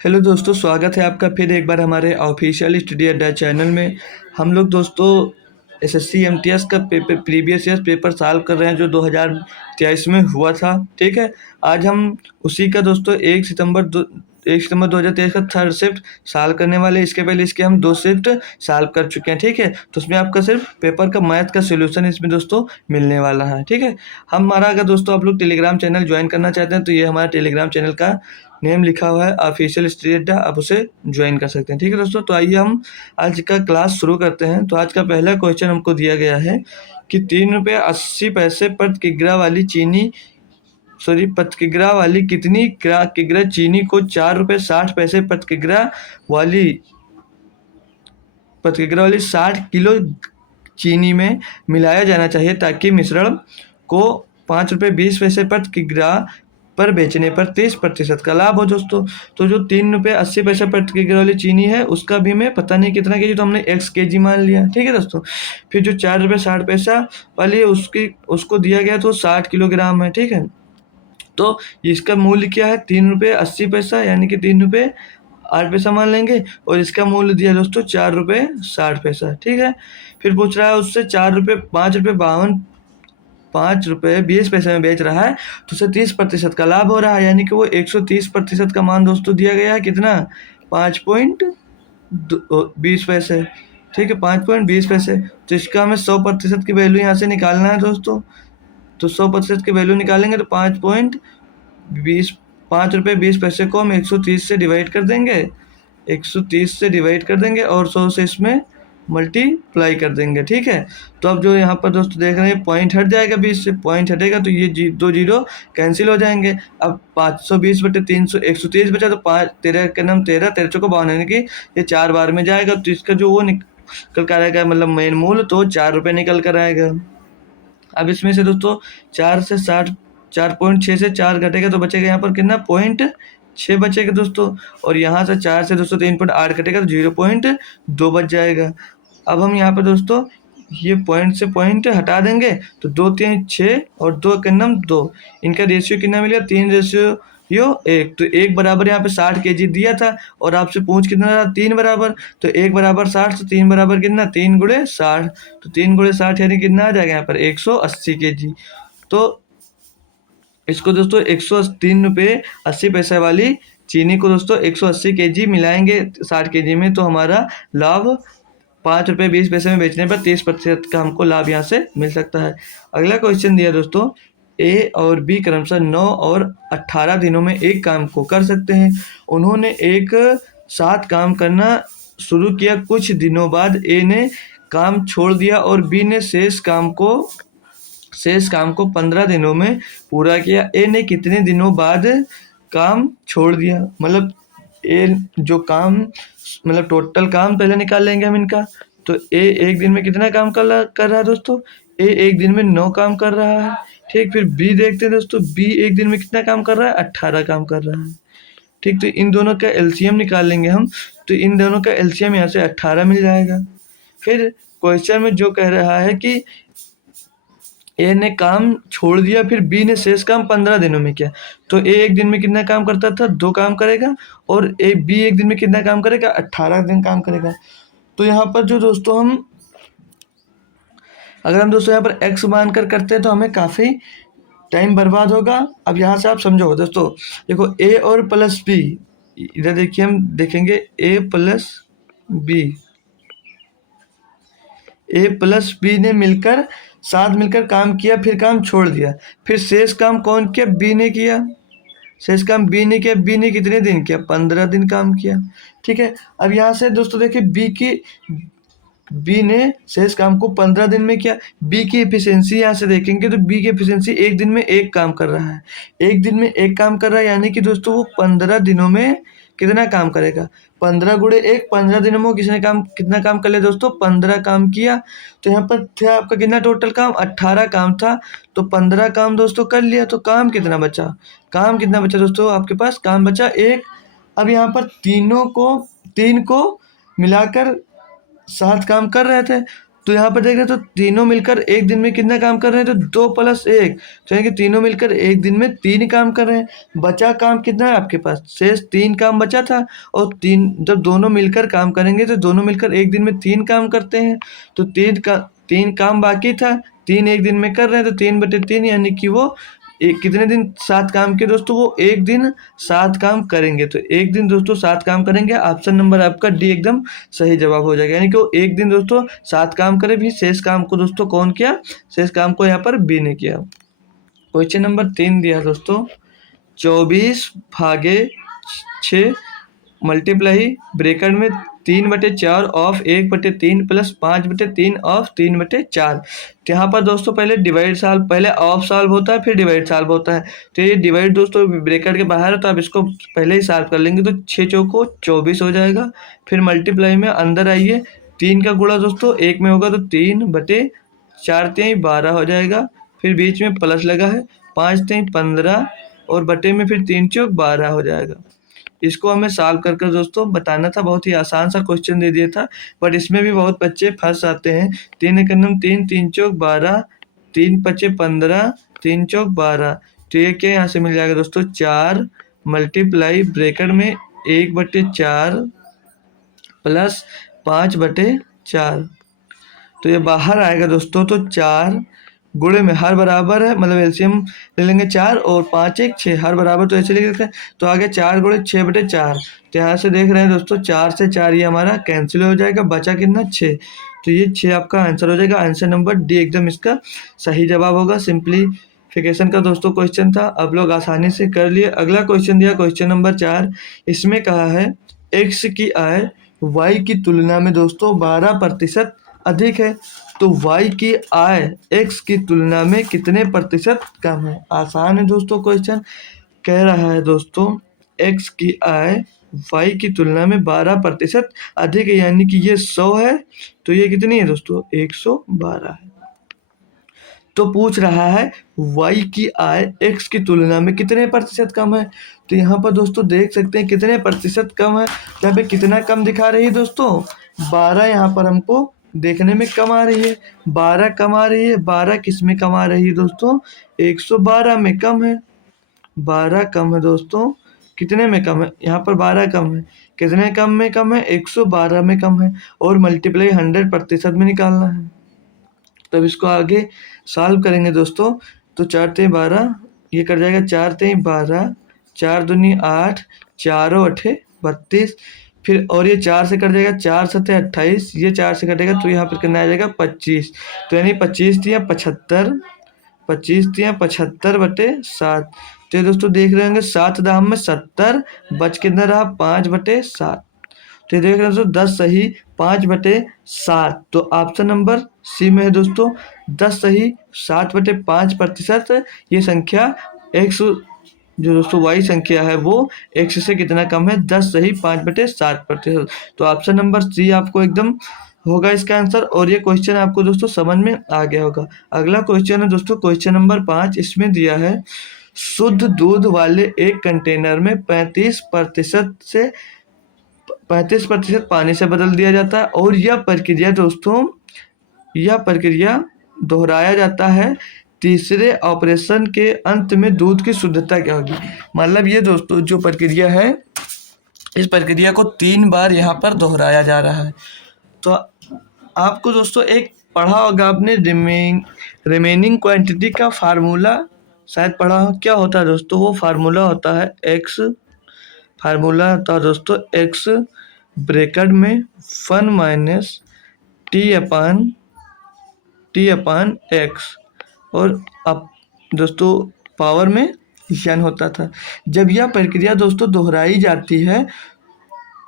Hello दोस्तों, स्वागत है आपका फिर एक बार हमारे ऑफिशियल स्टडी अड्डा चैनल में। हम लोग दोस्तों एसएससी एमटीएस का paper previous year paper solve कर रहे हैं जो 2023 में हुआ था। ठीक है, आज हम उसी का दोस्तों 1 सितंबर 2023 का थर्ड शिफ्ट सॉल्व करने वाले। इसके पहले इसके हम 2 शिफ्ट सॉल्व कर चुके हैं। ठीक है, तो उसमें आपका सिर्फ पेपर का मैथ का सोल्यूशन इसमें दोस्तों मिलने वाला है। ठीक है, हमारा अगर दोस्तों आप लोग टेलीग्राम चैनल ज्वाइन करना चाहते हैं तो ये हमारा टेलीग्राम चैनल का नेम लिखा हुआ है ऑफिशियल स्टडी अड्डा, आप उसे ज्वाइन कर सकते हैं। ठीक है दोस्तों, तो आइए हम आज का क्लास शुरू करते हैं। तो आज का पहला क्वेश्चन हमको दिया गया है कि 3 रुपये 80 पैसे प्रति किग्रा वाली किग्रा वाली कितनी किग्रा चीनी को 4 रुपये 60 पैसे प्रति किग्रा वाली 60 किलो चीनी में मिलाया जाना चाहिए ताकि मिश्रण को 5 रुपये 20 पैसे प्रति किग्रा पर बेचने पर 30% का लाभ हो दोस्तों। तो जो 3 रुपये 80 पैसे प्रति किग्रा वाली चीनी है उसका भी मैं पता नहीं कितना केजी, तो हमने x केजी मान लिया। ठीक है दोस्तों, फिर जो 4 रुपये 60 पैसा वाली है उसको दिया गया तो 60 किलोग्राम है। ठीक है, तो इसका मूल्य क्या है 3 रुपये 80 पैसा, यानी कि 3 रुपये 8 पैसा मान लेंगे, और इसका मूल्य दिया दोस्तों 4 रुपये 60 पैसा। ठीक है, फिर पूछ रहा है उससे 5 रुपये 20 पैसे में बेच रहा है तो उसे 30% का लाभ हो रहा है, यानी कि वो 130% का मान दोस्तों दिया गया है। कितना? 5.20 पैसे। ठीक है, 5.20 पैसे। तो इसका हमें 100% की वैल्यू यहाँ से निकालना है दोस्तों। तो 100% की वैल्यू निकालेंगे तो 5.20 को हम 130 से डिवाइड कर देंगे, 130 से डिवाइड कर देंगे और 100 से इसमें मल्टीप्लाई कर देंगे। ठीक है, तो अब जो यहाँ पर दोस्तों देख रहे हैं पॉइंट हट जाएगा, 20 से पॉइंट हटेगा तो ये 2 जीरो कैंसिल हो जाएंगे। अब 520/300 130 बचा, तो 5 13 के नाम 13 13 चौको 52, यानी कि ये 4 बार में जाएगा तो इसका जो वो निकल कर आएगा, मतलब मेन मूल्य तो 4 रुपये निकल कर आएगा। अब इसमें से दोस्तों 4.6 से 4 घटेगा तो बचेगा यहाँ पर कितना? 0.6 बचेगा दोस्तों, और यहाँ से 4 से दोस्तों 3.8 घटेगा तो 0.2 बच जाएगा। अब हम यहाँ पर दोस्तों ये पॉइंट से पॉइंट हटा देंगे तो 2 3 6 और 2 के नाम 2, इनका रेशियो कितना मिलेगा? 3:1। तो 1 बराबर यहाँ पे 60 केजी दिया था और आपसे पूछ कितना रहा? 3 बराबर। तो 1 बराबर 60, तो 3 बराबर कितना? 3 गुणे 60। तो 3 गुणे 60 यानी कितना आ जाएगा यहाँ पर? 180 केजी। तो इसको दोस्तों 3 रुपये 80 पैसे वाली चीनी को दोस्तों 180 केजी मिलाएंगे 60 केजी में, तो हमारा लाभ 5 रुपये 20 पैसे में बेचने पर 30% का हमको लाभ यहाँ से मिल सकता है। अगला क्वेश्चन दिया दोस्तों, ए और बी क्रमशः 9 और 18 दिनों में एक काम को कर सकते हैं। उन्होंने एक साथ काम करना शुरू किया। कुछ दिनों बाद ए ने काम छोड़ दिया और बी ने शेष काम को 15 दिनों में पूरा किया। ए ने कितने दिनों बाद काम छोड़ दिया? मतलब ए जो काम, मतलब टोटल काम पहले निकाल लेंगे हम इनका। तो ए एक दिन में कितना काम कर रहा है दोस्तों? ए एक दिन में 9 काम कर रहा है। ठीक, फिर बी देखते हैं दोस्तों, बी एक दिन में कितना काम कर रहा है? 18 काम कर रहा है। ठीक, तो इन दोनों का एलसीएम निकाल लेंगे हम, तो इन दोनों का एलसीएम यहाँ से 18 मिल जाएगा। फिर क्वेश्चन में जो कह रहा है कि ए ने काम छोड़ दिया, फिर बी ने शेष काम 15 दिनों में किया। तो ए एक दिन में कितना काम करता था? 2 काम करेगा, और बी एक दिन में कितना काम करेगा? 18 दिन काम करेगा। तो यहाँ पर जो दोस्तों अगर हम दोस्तों यहाँ पर x मानकर करते हैं तो हमें काफ़ी टाइम बर्बाद होगा। अब यहाँ से आप समझो दोस्तों, देखो a और प्लस b, इधर देखिए हम देखेंगे a प्लस बी ने साथ मिलकर काम किया, फिर काम छोड़ दिया। फिर शेष काम कौन किया? बी ने किया। शेष काम बी ने किया। बी ने कितने दिन किया? 15 दिन काम किया। ठीक है, अब यहाँ से दोस्तों देखिए बी ने शेष काम को 15 दिन में किया। बी की एफिशिएंसी यहाँ से देखेंगे तो बी की एफिशिएंसी एक दिन में एक काम कर रहा है। एक दिन में एक काम कर रहा है, यानी कि दोस्तों वो 15 दिनों में कितना काम करेगा? 15 गुणे 1, 15 दिनों में किसने कितना काम कर लिया दोस्तों? 15 काम किया। तो यहाँ पर था आपका कितना टोटल काम? 18 काम था। तो 15 काम दोस्तों कर लिया, तो काम कितना बचा? दोस्तों आपके पास काम बचा 1। अब यहाँ पर 3 को मिलाकर 7 काम कर रहे थे, तो यहाँ पर देख रहे हैं तो तीनों मिलकर एक दिन में कितना काम कर रहे हैं, तो 2 + 1, तो यानी कि तीनों मिलकर एक दिन में 3 काम कर रहे हैं। बचा काम कितना है आपके पास, शेष 3 काम बचा था, और 3 जब दोनों मिलकर काम करेंगे तो दोनों मिलकर एक दिन में 3 काम करते हैं। तो 3 काम बाकी था, 3 एक दिन में कर रहे हैं, तो 3/3 यानी कि वो कितने दिन 7 काम के दोस्तों, वो एक दिन 7 काम करेंगे। तो एक दिन दोस्तों 7 काम करेंगे, ऑप्शन नंबर आपका डी एकदम सही जवाब हो जाएगा। यानी कि वो एक दिन दोस्तों 7 काम करे, भी शेष काम को दोस्तों कौन किया, शेष काम को यहाँ पर बी ने किया। क्वेश्चन नंबर 3 दिया दोस्तों, 24/6 मल्टीप्लाई ब्रैकेट में 3/4 ऑफ 1/3 प्लस 5/3 ऑफ 3/4। तो यहाँ पर दोस्तों पहले डिवाइड सॉल्व, पहले ऑफ सॉल्व होता है फिर डिवाइड सॉल्व होता है। तो ये डिवाइड दोस्तों ब्रैकेट के बाहर है, तो आप इसको पहले ही सॉल्व कर लेंगे, तो 6 चौको 24 हो जाएगा। फिर मल्टीप्लाई में अंदर आइए, 3 का गुणा दोस्तों 1 में होगा, तो 3/4 3 12 हो जाएगा। फिर बीच में प्लस लगा है, 5 3 15, और बटे में फिर 3 चौक 12 हो जाएगा। इसको हमें सॉल्व कर कर दोस्तों बताना था, बहुत ही आसान सा क्वेश्चन दे दिया था, बट इसमें भी बहुत बच्चे फंस आते हैं। 3 एकम 3, 3 चौक 12, 3 5 15, 3 चौक 12। तो ये क्या यहाँ से मिल जाएगा दोस्तों, 4 मल्टीप्लाई ब्रैकेट में 1/4 प्लस 5/4। तो ये बाहर आएगा दोस्तों, तो 4 गुणे में हर बराबर है, मतलब एलसीएम ले लेंगे 4 और 5 1 6, हर बराबर, तो ऐसे लिख देते हैं। तो आगे 4 गुणे 6/4। तो यहाँ से देख रहे हैं दोस्तों 4 से 4 ये हमारा कैंसिल हो जाएगा, बचा कितना 6। तो ये 6 आपका आंसर हो जाएगा। आंसर नंबर डी एकदम इसका सही जवाब होगा। सिंप्लीफिकेशन का दोस्तों क्वेश्चन था, अब लोग आसानी से कर लिए। अगला क्वेश्चन दिया क्वेश्चन नंबर 4, इसमें कहा है एक्स की आय वाई की तुलना में दोस्तों 12% अधिक है, तो y की आय x की तुलना में कितने प्रतिशत कम है। आसान है दोस्तों क्वेश्चन, कह रहा है दोस्तों x की आय y की तुलना में 12% अधिक है, यानी कि ये 100 है, तो ये कितनी है दोस्तों 112 है। तो पूछ रहा है y की आय x की तुलना में कितने प्रतिशत कम है। तो यहाँ पर दोस्तों देख सकते हैं कितने प्रतिशत कम है, यहाँ पे कितना कम दिखा रही है दोस्तों, 12 यहाँ पर हमको देखने में कम आ रही है, 12 कम आ रही है। 12 किस में कम आ रही है दोस्तों, 112 में कम है। 12 कम है दोस्तों, कितने में कम है, यहाँ पर 12 कम है, कितने कम में कम है, 112 में कम है, और मल्टीप्लाई 100% में निकालना है। तब इसको आगे सॉल्व करेंगे दोस्तों, तो 4 3 12, ये कर जाएगा 4 3 12, 4 दूनी 8, 4 8 32, फिर और ये 4 से कट जाएगा, 4 7 28, ये 4 से कटेगा, तो यहाँ पर कितना आ जाएगा 25। तो यानी 25 दिया 75, 25 दिया 75/7। तो ये दोस्तों देख रहे होंगे 7 दाम में 70, बच कितना रहा 5/7। तो ये देख रहे हैं दोस्तों 10 सही 5/7। तो ऑप्शन नंबर सी में है दोस्तों 10 सही 7/5%। ये संख्या x जो दोस्तों y संख्या है वो x से कितना कम है, 10 सही 5/7%। तो ऑप्शन नंबर सी आपको एकदम होगा इसका आंसर, और ये क्वेश्चन आपको दोस्तों समझ में आ गया होगा। अगला क्वेश्चन है दोस्तों क्वेश्चन नंबर 5, इसमें दिया है शुद्ध दूध वाले एक कंटेनर में 35% से 35% पानी से बदल दिया जाता है, और यह प्रक्रिया दोस्तों दोहराया जाता है, तीसरे ऑपरेशन के अंत में दूध की शुद्धता क्या होगी। मतलब ये दोस्तों जो प्रक्रिया है, इस प्रक्रिया को 3 बार यहाँ पर दोहराया जा रहा है। तो आपको दोस्तों एक पढ़ा होगा आपने, रिमेनिंग क्वांटिटी का फार्मूला शायद पढ़ा हो। क्या होता है दोस्तों, वो फार्मूला होता है दोस्तों x ब्रैकेट में 1 - t/x, और अब दोस्तों पावर में n होता था। जब यह प्रक्रिया दोस्तों दोहराई जाती है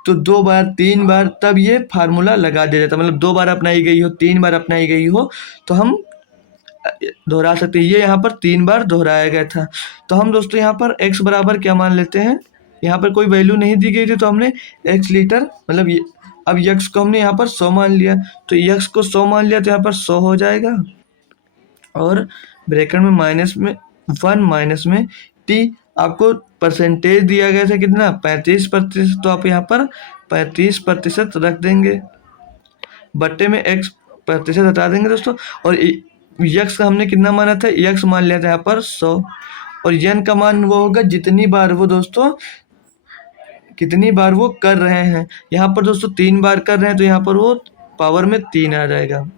तो 2 बार 3 बार, तब ये फार्मूला लगा दिया जाता है। मतलब 2 बार अपनाई गई हो, 3 बार अपनाई गई हो, तो हम दोहरा सकते हैं। ये यहाँ पर 3 बार दोहराया गया था। तो हम दोस्तों यहाँ पर x बराबर क्या मान लेते हैं, यहाँ पर कोई वैल्यू नहीं दी गई थी, तो हमने x लीटर, मतलब ये अब x को हमने यहाँ पर 100 मान लिया, तो x को 100 मान लिया, तो यहाँ पर 100 हो जाएगा, और ब्रैकेट में -1 में t आपको परसेंटेज दिया गया था कितना 35%, तो आप यहाँ पर 35% रख देंगे, बट्टे में x प्रतिशत हटा देंगे दोस्तों। और यक्स का हमने कितना माना था, यक्स मान लिया था यहाँ पर 100, और यन का मान वो होगा जितनी बार वो दोस्तों कितनी बार वो कर रहे हैं। यहाँ पर दोस्तों 3 बार कर रहे हैं तो यहाँ पर वो पावर में 3 आ जाएगा।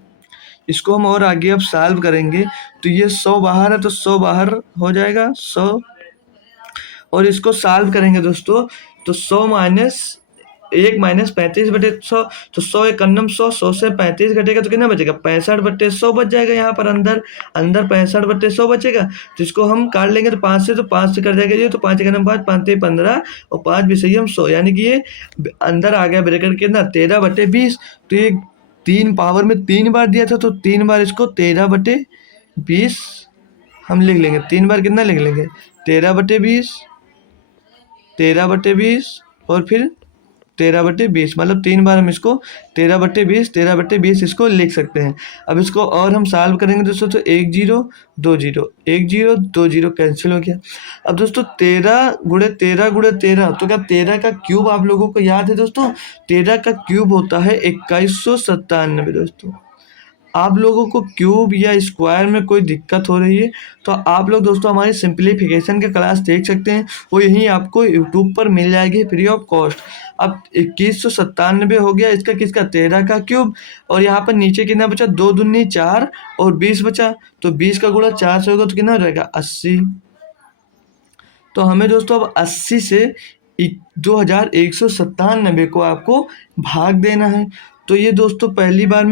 इसको हम और आगे अब सॉल्व करेंगे तो ये 100 बाहर है तो 100 बाहर हो जाएगा 100, और इसको सॉल्व करेंगे दोस्तों तो 100 माइनस 1 माइनस 35/100, तो 100 एकन्नम 100, 100 से 35 घटेगा तो कितना बचेगा, 65/100 बच जाएगा। यहाँ पर अंदर 65/100 बचेगा। तो इसको हम काट लेंगे तो 5 से, तो 5 से कट जाएगा ये, तो 5 एकन्नम 5, 5 ते 15 और 5 भी हम 100, यानी कि ये अंदर आ गया ब्रैकेट कितना 13/20। तो ये 3 पावर में 3 बार दिया था तो 3 बार इसको 13/20 हम लिख लेंगे। 3 बार कितना लिख लेंगे 13/20, 13/20 और फिर 13/20, मतलब 3 बार हम इसको 13/20, 13/20 इसको लिख सकते हैं। अब इसको और हम सॉल्व करेंगे दोस्तों तो 1 0 2 0, 1 0 2 0 कैंसिल हो गया। अब दोस्तों 13 गुणे 13 गुणे 13, तो क्या 13 का क्यूब आप लोगों को याद है दोस्तों, 13 का क्यूब होता है 2197 दोस्तों। आप लोगों को क्यूब या स्क्वायर में कोई दिक्कत हो रही है तो आप लोग दोस्तों हमारी सिंप्लीफिकेशन की क्लास देख सकते हैं, वो यहीं आपको यूट्यूब पर मिल जाएगी फ्री ऑफ कॉस्ट। अब 2197 हो गया इसका किसका 13 का क्यूब, और यहाँ पर नीचे कितना बचा 2 दूनी 4 और 20 बचा, तो 20 का गुणा 4 से होगा तो कितना हो जाएगा 80। तो हमें दोस्तों अब 80 से 2197 को आपको भाग देना है। तो ये दोस्तों पहली बार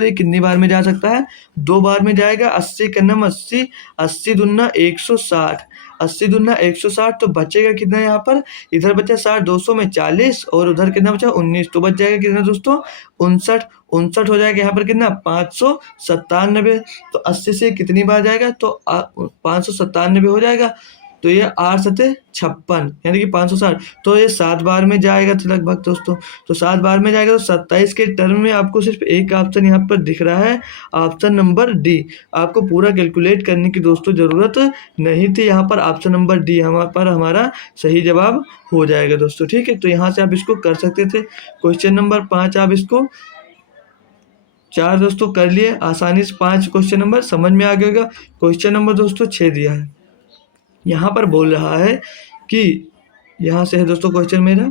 ये कितनी बार में जा सकता है, 2 बार में जाएगा। 80 का नम 80, 80 दूना 160, 80 दूना 160, तो बचेगा कितना यहाँ पर, इधर बचा 60, 200 में 40 और उधर कितना बचा 19, तो बच जाएगा कितना दोस्तों 59, 59 हो जाएगा यहाँ पर कितना 597। तो 80 से कितनी बार जाएगा तो 597 हो जाएगा। तो ये 8 सते 56 यानी कि 560, तो ये 7 बार में जाएगा तो लगभग दोस्तों, तो 7 बार में जाएगा। तो 27 के टर्म में आपको सिर्फ एक ऑप्शन यहाँ पर दिख रहा है, ऑप्शन नंबर डी। आपको पूरा कैलकुलेट करने की दोस्तों ज़रूरत नहीं थी, यहाँ पर ऑप्शन नंबर डी हमारा सही जवाब हो जाएगा दोस्तों। ठीक है, तो यहाँ से आप इसको कर सकते थे। क्वेश्चन नंबर 5 आप इसको 4 दोस्तों कर लिए आसानी से, 5 क्वेश्चन नंबर समझ में आ गया होगा। क्वेश्चन नंबर दोस्तों 6 दिया है, यहाँ पर बोल रहा है कि यहाँ से है दोस्तों क्वेश्चन मेरा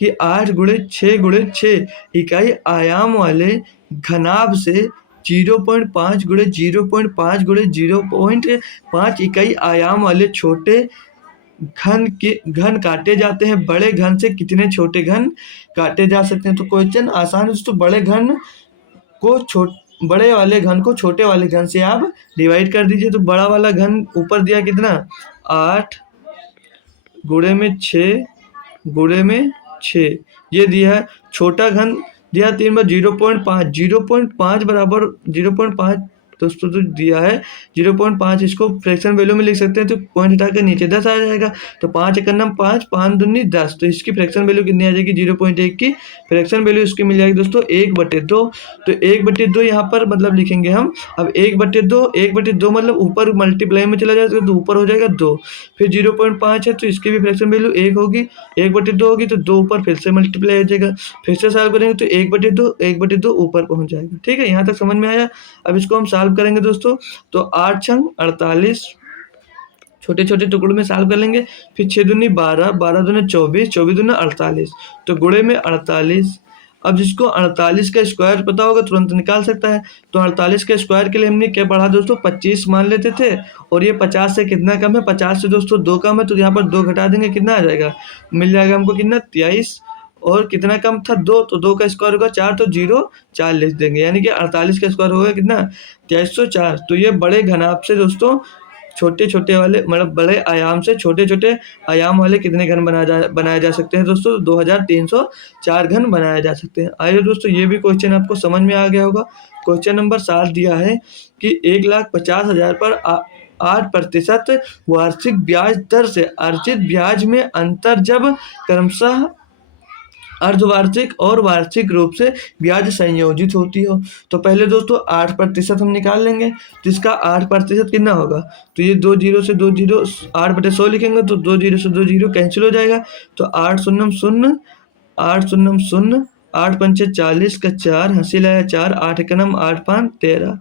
कि 8 गुणे 6 गुणे 6 इकाई आयाम वाले घनाभ से 0.5 गुणे 0.5 गुणे 0.5 इकाई आयाम वाले छोटे घन काटे जाते हैं। बड़े घन से कितने छोटे घन काटे जा सकते हैं। तो क्वेश्चन आसान है दोस्तों, बड़े वाले घन को छोटे वाले घन से आप डिवाइड कर दीजिए। तो बड़ा वाला घन ऊपर दिया कितना 8 गुणे में 6 गुणे में 6 ये दिया है। छोटा घन दिया 3 बार 0.5 बराबर 0.5 दोस्तों तो दिया है 0.5, इसको फ्रैक्शन वैल्यू में लिख सकते हैं। तो पॉइंट हटा के नीचे 10 आ जाएगा, तो 5 एकन्नम 5, 5 दूनी 10, तो इसकी फ्रैक्शन वैल्यू कितनी आ जाएगी 0.1 की फ्रैक्शन वैल्यू इसकी मिल जाएगी दोस्तों 1/2। तो 1/2 यहाँ पर मतलब लिखेंगे हम। अब 1/2 मतलब ऊपर मल्टीप्लाई में चला जाएगा तो ऊपर हो जाएगा 2, फिर 0.5 है तो इसकी भी फ्रैक्शन वैल्यू 1 होगी, 1/2 होगी तो 2 ऊपर फिर से मल्टीप्लाई हो जाएगा। फिर से सॉल्व करेंगे तो 1/2 ऊपर पहुँच जाएगा। ठीक है, यहाँ तक समझ में आया। अब इसको हम सॉल्व करेंगे दोस्तों तो 8 छंग 48 छोटे छोटे टुकड़ों में सॉल्व कर लेंगे। फिर 6 दूनी 12, 12 दूनी 24, 24 दूनी 48, तो गुणे में 48। अब जिसको 48 का स्क्वायर पता होगा तुरंत निकाल सकता है। तो 48 के स्क्वायर के लिए हमने क्या पढ़ा दोस्तों 25 मान लेते थे, और ये 50 से कितना कम है, 50 से दोस्तों 2 कम है, तो यहाँ पर 2 घटा देंगे कितना आ जाएगा, मिल जाएगा हमको कितना 23, और कितना कम था 2, तो 2 का स्क्वायर होगा 4, तो 0 4 लिख देंगे, यानी कि 48 का स्क्वायर होगा कितना 2304। तो ये बड़े घनाभ से दोस्तों छोटे छोटे वाले मतलब बड़े आयाम से छोटे छोटे आयाम वाले कितने घन बनाए जा सकते हैं दोस्तों 2304 घन बनाए जा सकते हैं। आइए दोस्तों ये भी क्वेश्चन आपको समझ में आ गया होगा। क्वेश्चन नंबर 7 दिया है कि 1,50,000 पर 8% वार्षिक ब्याज दर से अर्जित ब्याज में अंतर जब क्रमशः अर्धवार्षिक और वार्षिक रूप से ब्याज संयोजित होती हो। तो पहले दोस्तों 8% हम निकाल लेंगे, जिसका 8% कितना होगा, तो ये 2 0 से 2 0 8/100 लिखेंगे तो 2 0 से 2 0 कैंसिल हो जाएगा। तो 8 शून्य 0, 8 शून्य 0 8 पंचे 40 का 4, हंसी लाया 4, 8 का नम 8 5 13,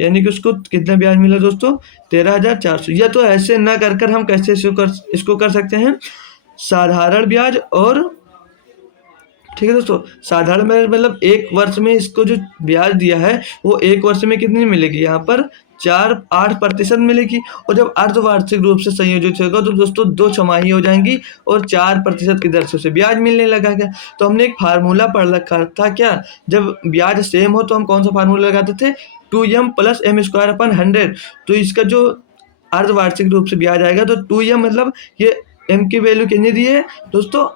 यानी कि उसको कितना ब्याज मिला दोस्तों 13,400। या तो ऐसे ना कर कर हम कैसे इसको कर सकते हैं, साधारण ब्याज और, ठीक है दोस्तों, साधारण ब्याज मतलब एक वर्ष में इसको जो ब्याज दिया है वो एक वर्ष में कितनी मिलेगी, यहाँ पर 8% मिलेगी। और जब अर्धवार्षिक रूप से संयोजित होगा तो दोस्तों 2 छमाही हो जाएंगी और 4% की दर से उसे ब्याज मिलने लगा है। तो हमने एक फार्मूला पढ़ रखा था क्या, जब ब्याज सेम हो तो हम कौन सा फार्मूला लगाते थे, 2m + m²/100। तो इसका जो अर्धवार्षिक रूप से ब्याज आएगा तो 2m मतलब ये m की वैल्यू कितनी दी है दोस्तों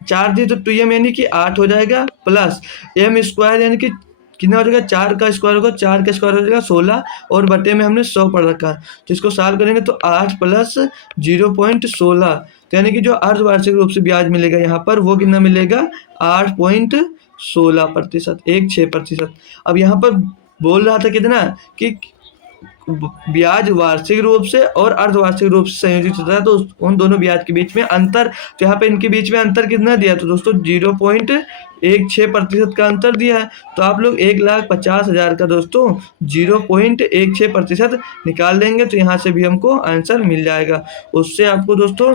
4 दी, तो 2m यानी कि 8 हो जाएगा, प्लस m² यानी कि कितना हो जाएगा 4 का स्क्वायर होगा, 4 का स्क्वायर हो जाएगा 16 और बटे में हमने 100 पढ़ रखा है। तो इसको सॉल्व करेंगे तो 8 + 0.16, तो यानी कि जो अर्धवार्षिक रूप से ब्याज मिलेगा यहाँ पर वो कितना मिलेगा 8.16%, 16%। अब यहाँ पर बोल रहा था कितना कि ब्याज वार्षिक रूप से और अर्धवार्षिक रूप से संयोजित होता है, तो उन दोनों ब्याज के बीच में अंतर, तो यहाँ पे इनके बीच में अंतर कितना दिया, तो दोस्तों 0.16% का अंतर दिया है। तो आप लोग 1,50,000 का दोस्तों 0.16% निकाल देंगे तो यहाँ से भी हमको आंसर मिल जाएगा। उससे आपको दोस्तों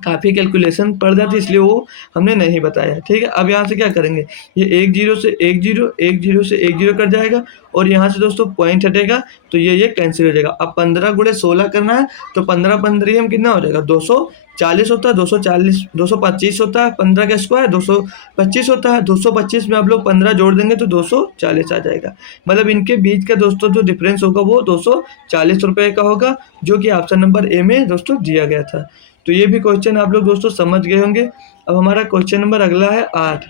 काफ़ी कैलकुलेशन पड़ जाती है, इसलिए वो हमने नहीं बताया, ठीक है। अब यहाँ से क्या करेंगे, ये 1 0 से 1 0, 1 0 से 1 0 कट जाएगा और यहाँ से दोस्तों पॉइंट हटेगा तो ये कैंसिल हो जाएगा। अब 15 × 16 करना है तो 15 15 हम कितना हो जाएगा 240 होता है, 240 225 होता है, 15 का स्क्वायर 225 होता है, 225 में आप लोग 15 जोड़ देंगे तो 240 आ जाएगा। मतलब इनके बीच का दोस्तों जो डिफरेंस होगा वो 240 रुपये का होगा, जो कि ऑप्शन नंबर ए में दोस्तों दिया गया था। तो ये भी क्वेश्चन आप लोग दोस्तों समझ गए होंगे। अब हमारा क्वेश्चन नंबर अगला है 8।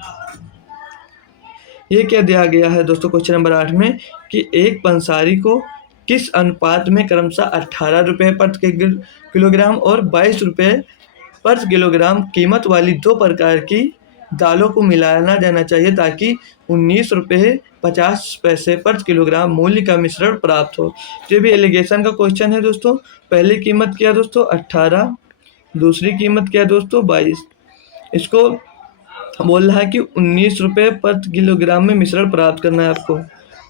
ये क्या दिया गया है दोस्तों क्वेश्चन नंबर 8 में कि एक पंसारी को किस अनुपात में क्रमशः 18 रुपये प्रति किलोग्राम और 22 रुपये प्रति किलोग्राम कीमत वाली 2 प्रकार की दालों को मिलाना जाना चाहिए ताकि 19 रुपये 50 पैसे प्रति किलोग्राम मूल्य का मिश्रण प्राप्त हो। तो ये भी एलिगेशन का क्वेश्चन है दोस्तों। पहली कीमत क्या है दोस्तों 18, दूसरी कीमत क्या है दोस्तों 22। इसको बोल रहा है कि 19 रुपये प्रति किलोग्राम में मिश्रण प्राप्त करना है आपको,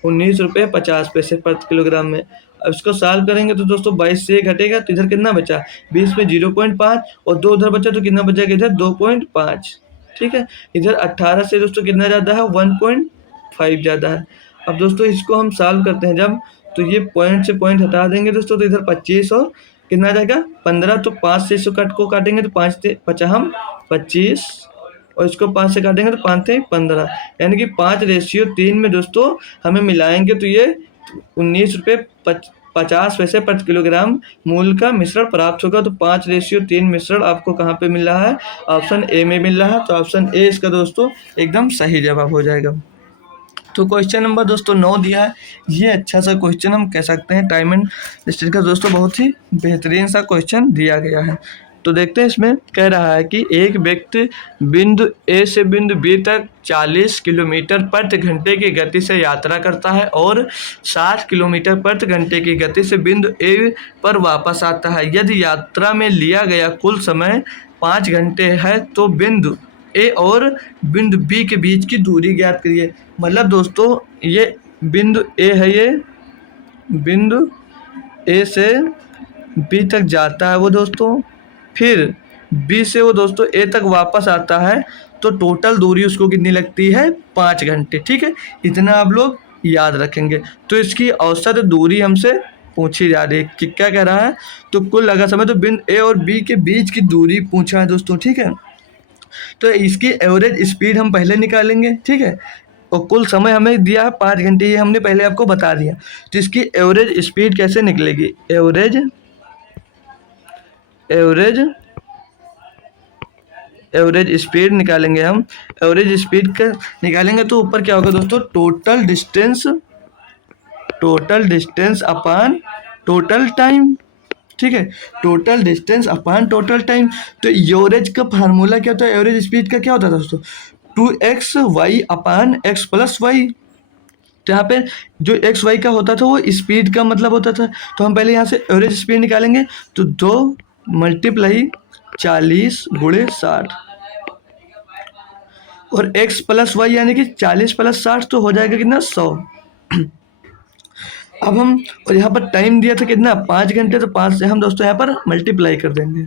19 रुपये 50 पैसे प्रति किलोग्राम में। अब इसको सॉल्व करेंगे तो दोस्तों 22 से घटेगा तो इधर कितना बचा 20 में 0.5 और 2 उधर बचा तो कितना बचेगा इधर 2.5, ठीक है। इधर 18 से दोस्तों कितना ज़्यादा है 1.5 ज़्यादा है। अब दोस्तों इसको हम सॉल्व करते हैं जब, तो ये पॉइंट से पॉइंट हटा देंगे दोस्तों तो इधर 25 और कितना आ जाएगा 15, तो 5 से इसको को काटेंगे तो 5 से 50 हम 25 और इसको 5 से काटेंगे तो 5 से 15, यानी कि 5:3 में दोस्तों हमें मिलाएंगे तो ये 19 रुपये 50 पैसे प्रति किलोग्राम मूल्य का मिश्रण प्राप्त होगा। तो 5:3 मिश्रण आपको कहाँ पे मिल रहा है, ऑप्शन ए में मिल रहा है। तो ऑप्शन ए इसका दोस्तों एकदम सही जवाब हो जाएगा। तो क्वेश्चन नंबर दोस्तों 9 दिया है। ये अच्छा सा क्वेश्चन हम कह सकते हैं टाइम एंड डिस्टेंस का दोस्तों बहुत ही बेहतरीन सा क्वेश्चन दिया गया है। तो देखते हैं इसमें कह रहा है कि एक व्यक्ति बिंदु ए से बिंदु बी तक 40 किलोमीटर प्रति घंटे की गति से यात्रा करता है और 60 किलोमीटर प्रति घंटे की गति से बिंदु ए पर वापस आता है। यदि यात्रा में लिया गया कुल समय 5 घंटे है तो बिंदु ए और बिंदु बी के बीच की दूरी ज्ञात करिए। मतलब दोस्तों ये बिंदु ए है, ये बिंदु ए से बी तक जाता है वो दोस्तों, फिर बी से वो दोस्तों ए तक वापस आता है, तो टोटल दूरी उसको कितनी लगती है 5 घंटे, ठीक है। इतना आप लोग याद रखेंगे। तो इसकी औसत दूरी हमसे पूछी जा रही है कि क्या कह रहा है, तो कुल लगा समय, तो बिंदु ए और बी के बीच की दूरी पूछा है दोस्तों, ठीक है। तो इसकी एवरेज स्पीड हम पहले निकालेंगे, ठीक है, और कुल समय हमें दिया है 5 घंटे, ये हमने पहले आपको बता दिया। तो इसकी एवरेज स्पीड कैसे निकलेगी, एवरेज स्पीड निकालेंगे हम। एवरेज स्पीड का निकालेंगे तो ऊपर क्या होगा दोस्तों, total distance upon total time, ठीक है, total distance upon total time. तो एवरेज का फार्मूला क्या होता है, एवरेज स्पीड का क्या होता था दोस्तों 2xy अपॉन x + y। तो यहाँ पे जो एक्स वाई का होता था वो स्पीड का मतलब होता था। तो हम पहले यहाँ से एवरेज स्पीड निकालेंगे तो 2 × 40 × 60 और x प्लस वाई यानी कि 40 प्लस 60 तो हो जाएगा कितना 100। अब हम और यहाँ पर टाइम दिया था कितना 5 घंटे, तो 5 से हम दोस्तों यहाँ पर मल्टीप्लाई कर देंगे।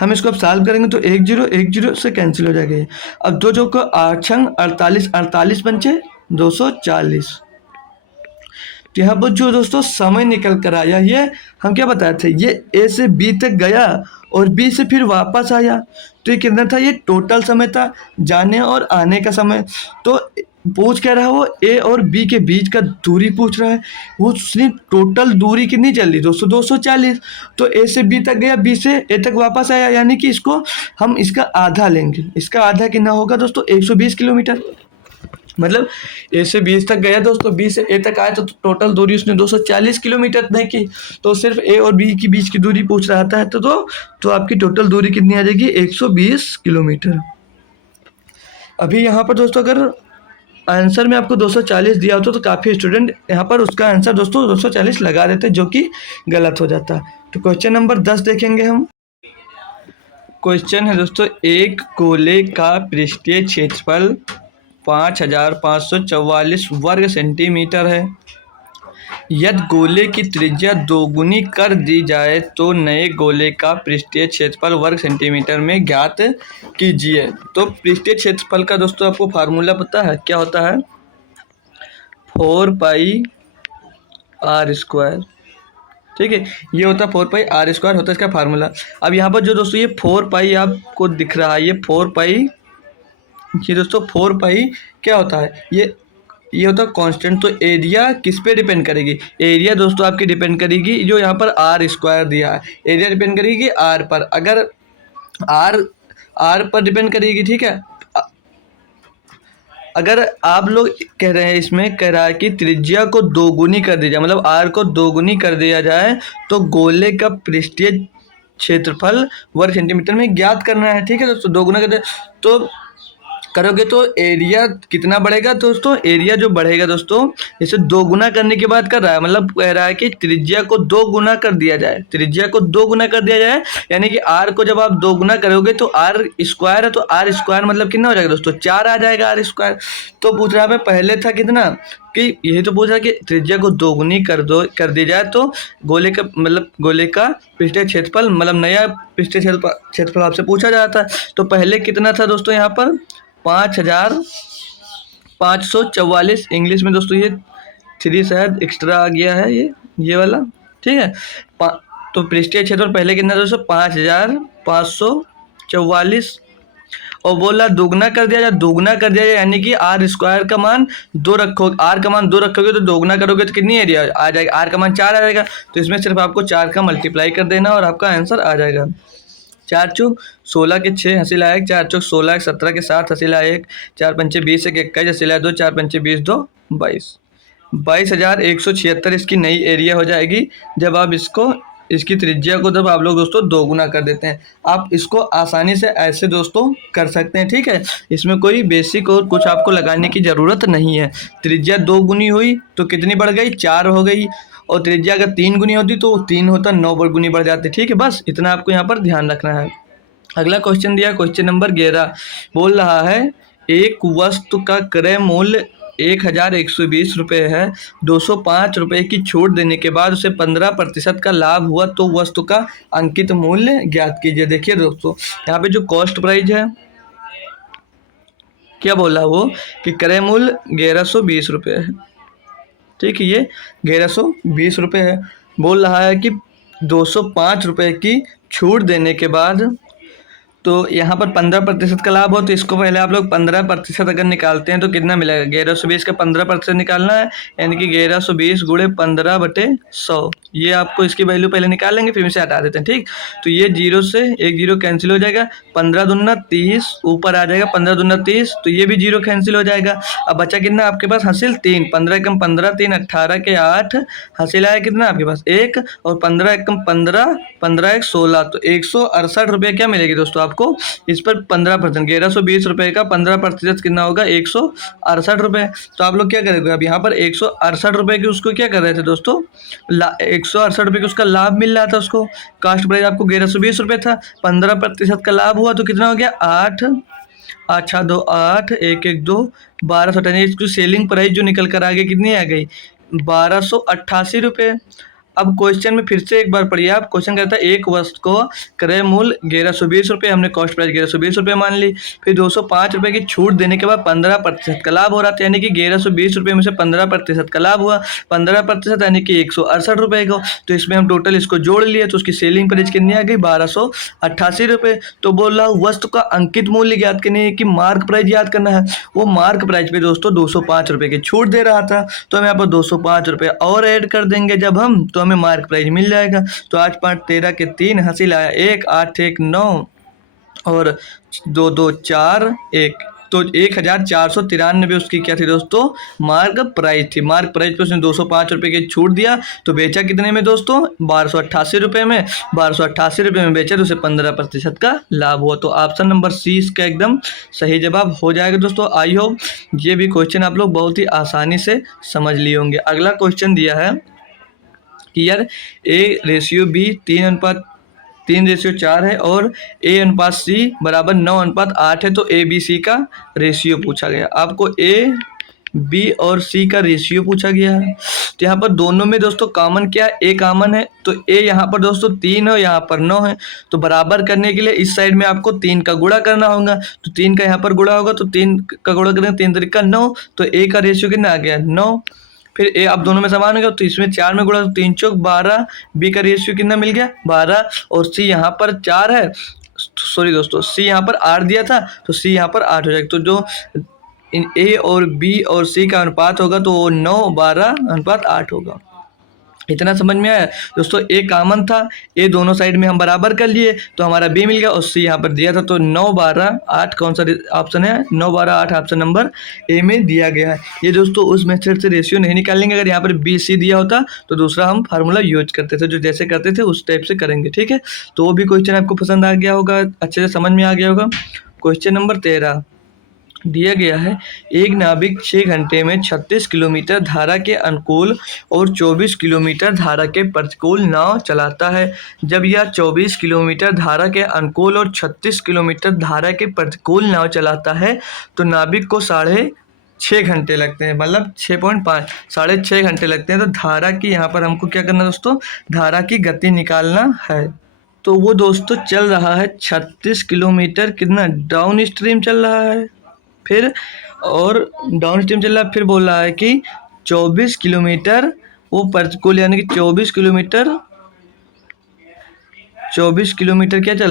हम इसको अब सॉल्व करेंगे तो 1 0 से कैंसिल हो जाएगा ये। अब दो जो को 8 छंग 48, 48 पंचे 240। तो यहाँ पर जो दोस्तों समय निकल कर आया, ये हम क्या बताए थे, ये ए से बी तक गया और बी से फिर वापस आया। तो ये कितना था, ये टोटल समय था जाने और आने का समय। तो पूछ कह रहा है वो ए और बी के बीच का दूरी पूछ रहा है। वो सिर्फ टोटल दूरी कितनी चल रही दोस्तों 240। तो ए से बी तक गया, बी से ए तक वापस आया, यानी कि इसको हम इसका आधा लेंगे। इसका आधा कितना होगा दोस्तों 120 किलोमीटर। मतलब ए से बी तक गया दोस्तों, बी से ए तक आया तो टोटल दूरी उसने 240 किलोमीटर तय की। तो सिर्फ ए और बी के बीच की दूरी पूछ रहा था तो आपकी टोटल दूरी कितनी आ जाएगी 120 किलोमीटर। अभी यहाँ पर दोस्तों अगर आंसर में आपको 240 दिया होता तो काफ़ी स्टूडेंट यहाँ पर उसका आंसर दोस्तों 240 लगा देते, जो कि गलत हो जाता। तो क्वेश्चन नंबर 10 देखेंगे हम। क्वेश्चन है दोस्तों, एक गोले का पृष्ठीय क्षेत्रफल 5544 वर्ग सेंटीमीटर है। यदि गोले की त्रिज्या दोगुनी कर दी जाए तो नए गोले का पृष्ठीय क्षेत्रफल वर्ग सेंटीमीटर में ज्ञात कीजिए। तो पृष्ठीय क्षेत्रफल का दोस्तों आपको फार्मूला पता है क्या होता है, 4 पाई r²। ठीक है, ये होता है 4 पाई r² होता है इसका फार्मूला। अब यहाँ पर जो दोस्तों ये 4 पाई आपको दिख रहा है, ये 4 पाई, ये दोस्तों 4 पाई क्या होता है, ये होता है कांस्टेंट। तो एरिया किस पे डिपेंड करेगी, एरिया दोस्तों आपकी डिपेंड करेगी जो यहाँ पर r² दिया है, एरिया डिपेंड करेगी r पर। अगर r पर डिपेंड करेगी, ठीक है। अगर आप लोग कह रहे हैं, इसमें कह रहा है कि त्रिज्या को दोगुनी कर दी जाए, मतलब r को दोगुनी कर दिया जाए तो गोले का पृष्ठीय क्षेत्रफल वर्ग सेंटीमीटर में ज्ञात करना है। ठीक है दोस्तों, दोगुना कर दे तो करोगे तो एरिया कितना बढ़ेगा दोस्तों, एरिया जो बढ़ेगा दोस्तों, इसे दो गुना करने की बात कर रहा है। मतलब कह रहा है कि त्रिज्या को 2 गुना कर दिया जाए, त्रिज्या को 2 गुना कर दिया जाए, यानी कि r को जब आप 2 गुना करोगे तो r² है, तो r² मतलब कितना हो जाएगा दोस्तों 4 आ जाएगा r²। तो पूछ रहा है पहले था कितना, कि यही तो पूछ रहा है कि त्रिज्या को 2 गुनी कर दी जाए तो गोले का मतलब गोले का पृष्ठीय क्षेत्रफल, मतलब नया पृष्ठीय क्षेत्रफल आपसे पूछा जाता है। तो पहले कितना था दोस्तों यहाँ पर 5544। इंग्लिश में दोस्तों ये 3 शायद एक्स्ट्रा आ गया है, ये वाला, ठीक है। तो पृष्ठीय क्षेत्रफल पहले कितना दोस्तों 5544, और बोला दोगुना कर दिया जाए, दोगुना कर दिया जाए यानी कि r² का मान 2 रखो, r का मान 2 रखोगे तो दोगुना करोगे तो कितनी एरिया आ जाएगा, r का मान 4 आ जाएगा। तो इसमें सिर्फ आपको 4 का मल्टीप्लाई कर देना और आपका आंसर आ जाएगा। 4 चौक 16 के 6 हंसी लायक, 4 चौक 16 17 के 7 हंसी लायक, 4 पंचे 20 एक 21 हंसी लायक 2, 4 पंचे 20 2 22, 22,176 इसकी नई एरिया हो जाएगी जब आप इसकी त्रिज्या को जब आप लोग दोस्तों 2 गुना कर देते हैं। आप इसको आसानी से ऐसे दोस्तों कर सकते हैं, ठीक है। इसमें कोई बेसिक और कुछ आपको लगाने की ज़रूरत नहीं है। त्रिज्या 2 गुनी हुई तो कितनी बढ़ गई 4 हो गई, और त्रिज्या अगर 3 गुनी होती तो 3 होता 9 गुनी बढ़ जाती, ठीक है। बस इतना आपको यहाँ पर ध्यान रखना है। अगला क्वेश्चन दिया, क्वेश्चन नंबर 11 बोल रहा है एक वस्तु का क्रय मूल्य 1120 रुपये है, 205 रुपये की छूट देने के बाद उसे 15% का लाभ हुआ तो वस्तु का अंकित मूल्य ज्ञात कीजिए। देखिए दोस्तों यहाँ पे जो कॉस्ट प्राइस है क्या बोला वो कि क्रय मूल्य 1120 रुपये है, ठीक है। ये 1120 रुपये है, बोल रहा है कि 205 रुपये की छूट देने के बाद तो यहाँ पर 15% का लाभ हो, तो इसको पहले आप लोग 15% अगर निकालते हैं तो कितना मिलेगा 1120 का 15% निकालना है, यानी कि 1120 गुणे 15/100। ये आपको इसकी वैल्यू पहले निकाल लेंगे फिर इसे हटा देते हैं, ठीक। तो ये 0 से 1 0 कैंसिल हो जाएगा, 15 दूना 30 ऊपर आ जाएगा, 15 दूना 30, तो ये भी 0 कैंसिल हो जाएगा। अब बचा कितना आपके पास हासिल 3, 15 एकम 15 3 18 के 8 हासिल आया कितना आपके पास 1, और 15 एकम 15 15 1 16, तो 168 रुपये क्या मिलेगी दोस्तों आपको इस पर 15%। 1120 रुपये का 15% कितना होगा 168 रुपये। तो आप लोग क्या करेंगे, अब यहाँ पर 168 रुपये की उसको क्या कर रहे थे दोस्तों 168 रुपये की उसका लाभ मिल रहा था, उसको कास्ट प्राइस आपको 1120 रुपये था, 15% का लाभ हुआ तो कितना हो गया 8 8 6 2 8 1 1 2 1288, इसकी सेलिंग प्राइस जो निकल कर आ गई कितनी आ गई 1288 रुपये। अब क्वेश्चन में फिर से एक बार पढ़िए आप। क्वेश्चन कहता है एक वस्तु को क्रय मूल्य 1120 रुपये, हमने कॉस्ट प्राइस 1120 रुपये मान ली। फिर 205 रुपये की छूट देने के बाद 15% का लाभ हो रहा था, यानी कि 1120 रुपये में से 15% का लाभ हुआ, 15% यानी कि 168 रुपये को। तो इसमें हम टोटल इसको जोड़ लिए तो उसकी सेलिंग प्राइस कितनी आ गई 1288 रुपये। तो बोल रहा हूँ वस्तु का अंकित मूल्य ज्ञात करने है कि मार्क प्राइस याद करना है। वो मार्क प्राइस पे दोस्तों 205 रुपये की छूट दे रहा था, तो हम यहाँ पर 205 रुपये और ऐड कर देंगे जब हम, तो हमें मार्क प्राइस मिल जाएगा। तो 8 5 13 के 3, हासिल आया 1, 8 1 9 और 2 2 4 1, तो 1493 उसकी क्या थी दोस्तों मार्क प्राइस थी। मार्क प्राइस पे उसने 205 रुपये की छूट दिया, तो बेचा कितने में दोस्तों 1288 रुपये में। 1288 रुपये में बेचा तो उसे 15% का लाभ हुआ। तो ऑप्शन नंबर सी इसका एकदम सही जवाब हो जाएगा दोस्तों। आई होप ये भी क्वेश्चन आप लोग बहुत ही आसानी से समझ लिए होंगे। अगला क्वेश्चन दिया है कि यार A/B 3:4 है और A/C बराबर 9:8 है, तो ABC का रेशियो पूछा गया। आपको A, B और C का रेशियो पूछा गया है। तो यहाँ पर दोनों में दोस्तों कॉमन क्या है, A कॉमन है, तो A यहाँ पर दोस्तों 3 है, यहाँ पर 9 है। तो बराबर करने के लिए इस साइड में आपको 3 का गुणा करना होगा, तो 3 का यहाँ पर गुणा होगा, तो 3 का गुणा करेंगे 3 तरीका 9, तो A का रेशियो कितना आ गया 9। फिर ए अब दोनों में समान हो गया, तो इसमें 4 में गुणा, 3 चौक 12, बी का रेशियो कितना मिल गया 12, और सी यहाँ पर 4 है, सॉरी दोस्तों सी यहाँ पर 8 दिया था, तो सी यहाँ पर 8 हो जाएगा। तो जो ए और बी और सी का अनुपात होगा तो वो 9:12:8 होगा। इतना समझ में आया दोस्तों। ए कॉमन था, ए दोनों साइड में हम बराबर कर लिए तो हमारा बी मिल गया, और सी यहाँ पर दिया था, तो 9:12:8 कौन सा ऑप्शन है 9:12:8 ऑप्शन नंबर ए में दिया गया है। ये दोस्तों उस मेथड से रेशियो नहीं निकालेंगे, अगर यहाँ पर बी सी दिया होता तो दूसरा हम फार्मूला यूज करते थे, जो जैसे करते थे उस टाइप से करेंगे, ठीक है। तो वो भी क्वेश्चन आपको पसंद आ गया होगा, अच्छे से समझ में आ गया होगा। क्वेश्चन नंबर 13 दिया गया है, एक नाविक 6 घंटे में 36 किलोमीटर धारा के अनुकूल और 24 किलोमीटर धारा के प्रतिकूल नाव चलाता है। जब यह 24 किलोमीटर धारा के अनुकूल और 36 किलोमीटर धारा के प्रतिकूल नाव चलाता है तो नाविक को 6.5 घंटे लगते हैं, मतलब 6.5 6.5 घंटे लगते हैं। तो धारा की यहाँ पर हमको क्या करना है दोस्तों, धारा की गति निकालना है। तो वो दोस्तों चल रहा है 36 किलोमीटर, कितना डाउन स्ट्रीम चल रहा है, फिर और डाउन स्ट्रीम चल रहा है, फिर बोल रहा है कि 24 किलोमीटर वो प्रतिकूल, यानी कि 24 किलोमीटर क्या चल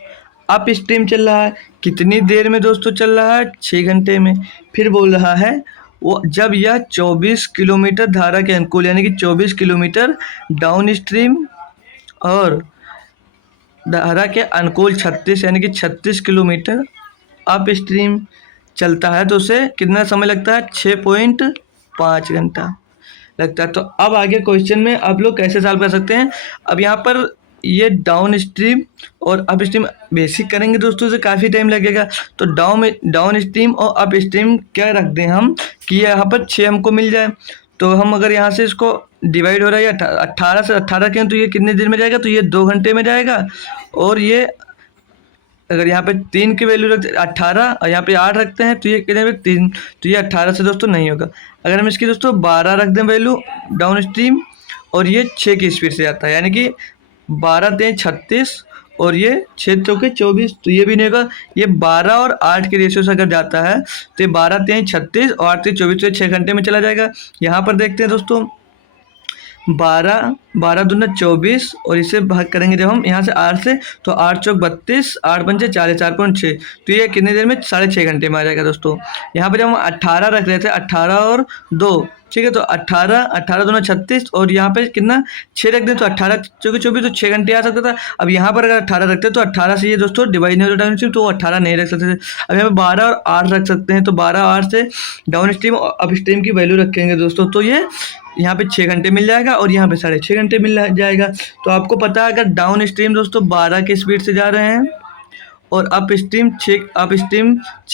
अप स्ट्रीम चल रहा है। कितनी देर में दोस्तों चल रहा है 6 घंटे में। फिर बोल रहा है वो जब यह 24 किलोमीटर धारा के अनुकूल, यानी कि 24 किलोमीटर डाउन स्ट्रीम और धारा के अनुकूल 36 यानी कि 36 किलोमीटर अप स्ट्रीम चलता है, तो उसे कितना समय लगता है 6.5 घंटा लगता है। तो अब आगे क्वेश्चन में आप लोग कैसे सॉल्व कर सकते हैं। अब यहाँ पर ये डाउन स्ट्रीम और अप स्ट्रीम बेसिक करेंगे दोस्तों, से काफ़ी टाइम लगेगा। तो डाउन स्ट्रीम और अप स्ट्रीम क्या रख दें हम कि यहाँ पर 6 हमको मिल जाए। तो हम अगर यहाँ से इसको डिवाइड हो रहा है 18 से 18 के, तो ये कितने देर में जाएगा, तो ये 2 घंटे में जाएगा। और ये अगर यहाँ पे 3 की वैल्यू रखते 18 और यहाँ पे 8 रखते हैं तो ये कितने में 3, तो ये 18 से दोस्तों नहीं होगा। अगर हम इसकी दोस्तों 12 रख दें वैल्यू डाउन स्ट्रीम, और ये 6 की स्पीड से जाता है, यानी कि 12 3 36 और ये 6 चौके 24, तो ये भी नहीं होगा। ये 12 और 8 के रेशियो से अगर जाता है तो ये 12 3 36 और 8 3 24, तो 6 घंटे में चला जाएगा। यहाँ पर देखते हैं दोस्तों 12 दूना 24 और इसे भाग करेंगे जब हम यहाँ से 8 से, तो 8 चौक 32, 8 पंचे 40, 4.6, तो ये कितने देर में 6.5 घंटे में आ जाएगा दोस्तों। यहाँ पर जब हम 18 रख रहे थे 18 और 2, ठीक है, तो 18 दूना 36 और यहाँ पे कितना 6 रख दें तो 18 चौके 24, तो 6 घंटे आ सकता था। अब यहाँ पर अगर 18 रखते तो 18 से ये दोस्तों डिवाइड नहीं हो डाउन स्ट्रीम, तो वो 18 नहीं रख सकते थे। अब यहाँ पे 12 और 8 रख सकते हैं, तो 12 और 8 से डाउन स्ट्रीम और अप स्ट्रीम की वैल्यू रखेंगे दोस्तों, तो ये यहाँ पे 6 घंटे मिल जाएगा और यहाँ पे 6.5 घंटे मिल जाएगा। तो आपको पता है अगर डाउन स्ट्रीम दोस्तों 12 की स्पीड से जा रहे हैं और अप स्ट्रीम 6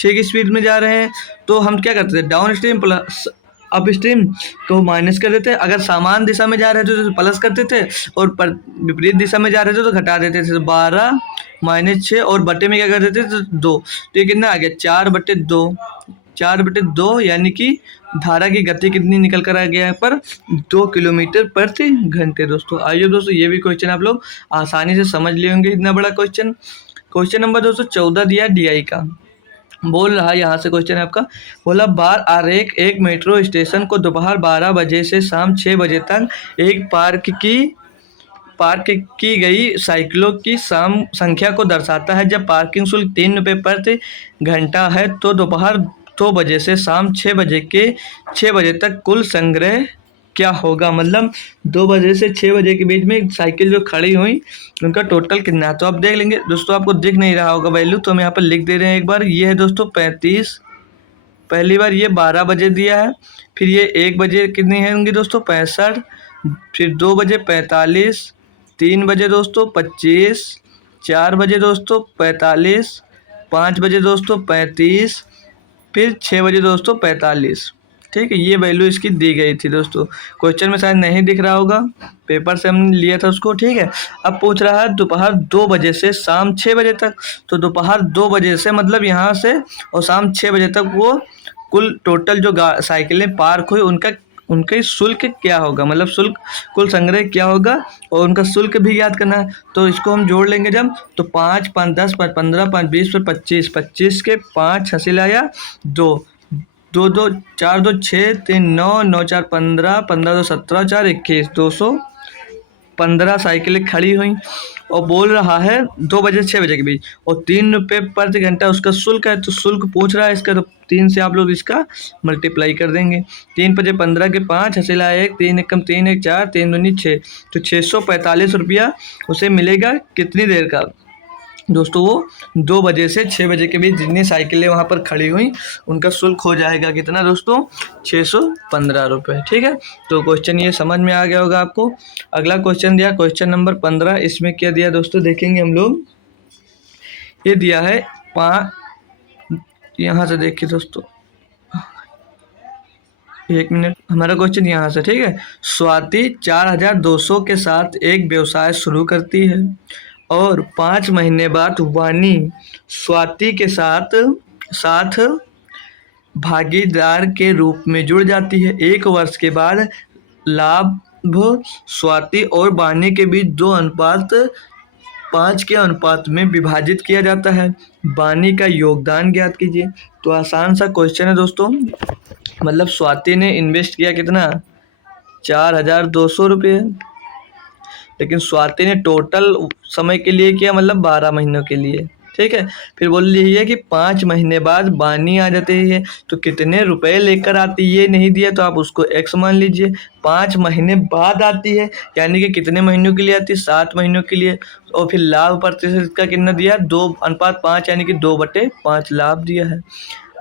की स्पीड में जा रहे हैं, तो हम क्या करते थे down stream plus up stream को माइनस कर देते। अगर समान दिशा में जा रहे थे तो प्लस करते थे और विपरीत दिशा में जा रहे थे तो घटा देते थे। तो 12 -6 और बटे में क्या कर देते तो 2, तो ये कितना आ गया 4/2, 4/2 यानी कि धारा की गति कितनी निकल कर आ गया यहाँ पर 2 किलोमीटर प्रति घंटे दोस्तों। आइए दोस्तों ये भी क्वेश्चन आप लोग आसानी से समझ लिए होंगे, इतना बड़ा क्वेश्चन। क्वेश्चन नंबर दोस्तों 14 दिया DI का, बोल रहा है यहाँ से क्वेश्चन है आपका, बोला बार आरेख एक मेट्रो स्टेशन को दोपहर 12 बजे से शाम 6 बजे तक एक पार्क की गई साइकिलों की संख्या को दर्शाता है। जब पार्किंग शुल्क 3 रुपये प्रति घंटा है तो दोपहर 2 बजे से शाम 6 बजे तक कुल संग्रह क्या होगा। मतलब 2 बजे से 6 बजे के बीच में साइकिल जो खड़ी हुई उनका टोटल कितना है, तो आप देख लेंगे दोस्तों। आपको दिख नहीं रहा होगा वैल्यू, तो हम यहाँ पर लिख दे रहे हैं एक बार। ये है दोस्तों 35, पहली बार ये 12 बजे दिया है, फिर ये 1 बजे कितनी है होंगी दोस्तों 65, फिर 2 बजे 45, 3 बजे दोस्तों 25, 4 बजे दोस्तों 45, 5 बजे दोस्तों 35, फिर 6 बजे दोस्तों 45। ठीक है, ये वैल्यू इसकी दी गई थी दोस्तों। क्वेश्चन में शायद नहीं दिख रहा होगा, पेपर से हमने लिया था उसको। ठीक है, अब पूछ रहा है दोपहर 2 बजे से शाम 6 बजे तक, तो दोपहर 2 बजे से मतलब यहाँ से और शाम 6 बजे तक वो कुल टोटल जो साइकिलें पार्क हुई उनका शुल्क क्या होगा, मतलब शुल्क कुल संग्रह क्या होगा और उनका शुल्क भी याद करना है। तो इसको हम जोड़ लेंगे जब, तो 5, 5, 10, 5, 15, 5, 20, 25, 25 के 5 हंसी लाया 2, 2, 2, 4, 2, 6, 3, 9, 9, 4, 15, 15, 2, 17, 4, 21, 215 साइकिलें खड़ी हुई और बोल रहा है 2 बजे से 6 बजे के बीच और 3 रुपये प्रति घंटा उसका शुल्क है। तो शुल्क पूछ रहा है इसका, तो 3 से आप लोग इसका मल्टीप्लाई कर देंगे। 3 पचे 15 के 5 हसीला 1, 3 एकम 3, 1 4, 3 दूनी 6, तो 645 रुपया उसे मिलेगा कितनी देर का दोस्तों। वो 2 बजे से 6 बजे के बीच जितनी साइकिलें वहाँ पर खड़ी हुई उनका शुल्क हो जाएगा कितना दोस्तों 615 रुपये। ठीक है, तो क्वेश्चन ये समझ में आ गया होगा आपको। अगला क्वेश्चन दिया क्वेश्चन नंबर 15, इसमें क्या दिया दोस्तों देखेंगे हम लोग। ये दिया है यहाँ से देखिए दोस्तों, 1 मिनट, हमारा क्वेश्चन यहाँ से। ठीक है, स्वाति 4200 के साथ एक व्यवसाय शुरू करती है और 5 महीने बाद वानी स्वाति के साथ भागीदार के रूप में जुड़ जाती है। 1 वर्ष के बाद लाभ स्वाति और वानी के बीच 2:5 के अनुपात में विभाजित किया जाता है। वानी का योगदान ज्ञात कीजिए। तो आसान सा क्वेश्चन है दोस्तों, मतलब स्वाति ने इन्वेस्ट किया कितना 4200 रुपये, लेकिन स्वाति ने टोटल समय के लिए किया मतलब 12 महीनों के लिए। ठीक है, फिर बोल रही है कि 5 महीने बाद बानी आ जाती है, तो कितने रुपए लेकर आती है ये नहीं दिया, तो आप उसको x मान लीजिए। 5 महीने बाद आती है यानी कि कितने महीनों के लिए आती है 7 महीनों के लिए। और फिर लाभ प्रतिशत का कितना दिया 2:5 यानी कि 2/5 लाभ दिया है।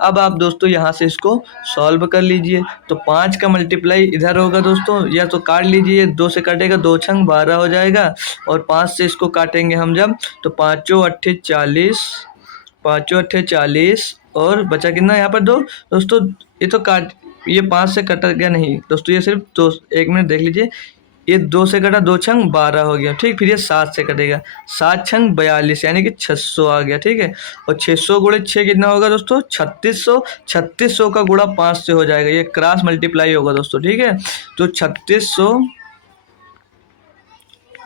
अब आप दोस्तों यहाँ से इसको सॉल्व कर लीजिए। तो 5 का मल्टीप्लाई इधर होगा दोस्तों, या तो काट लीजिए, 2 से काटेगा 2 छंग 12 हो जाएगा और 5 से इसको काटेंगे हम जब, तो 5 8 40, 5 8 40 और बचा कितना यहाँ पर 2 दोस्तों। ये तो ये 5 से कटा गया नहीं दोस्तों, ये सिर्फ 2, 1 मिनट देख लीजिए, ये 2 से कटा 2 छंग 12 हो गया। ठीक, फिर ये 7 से कटेगा, 7 छंग 42 यानी कि 600 आ गया। ठीक है, और 600 गुणे 6 कितना होगा दोस्तों 3600, 3600 का गुणा 5 से हो जाएगा, ये क्रॉस मल्टीप्लाई होगा दोस्तों। ठीक है, तो 3600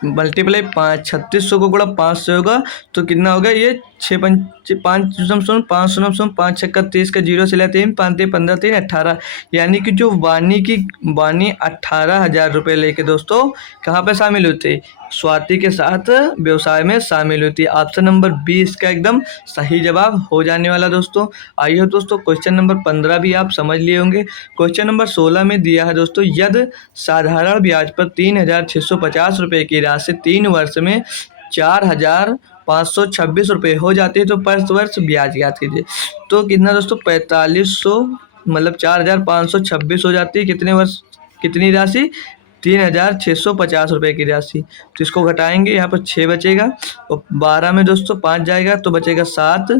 मल्टीप्लाई 5, 3600 को गुणा 5 से होगा तो कितना होगा ये 6 5 5 5 6 30 का 0 से 3 5 3 15 3 18, यानी कि जो वानी 18,000 रुपये लेके दोस्तों कहाँ पे शामिल होते स्वाति के साथ व्यवसाय में शामिल होती है। ऑप्शन नंबर 20 का एकदम सही जवाब हो जाने वाला दोस्तों। आइए दोस्तों क्वेश्चन नंबर 15 भी आप समझ लिए होंगे। क्वेश्चन नंबर 16 में दिया है दोस्तों, यदि साधारण ब्याज पर 3,650 रुपये की राशि 3 वर्ष में 4,526 रुपये हो जाती है तो प्रति वर्ष ब्याज ज्ञात कीजिए। तो कितना दोस्तों 4500 मतलब 4,526 हो जाती है कितने वर्ष, कितनी राशि 3,650 रुपये की राशि। तो इसको घटाएंगे, यहाँ पर 6 बचेगा और 12 में दोस्तों 5 जाएगा तो बचेगा 7,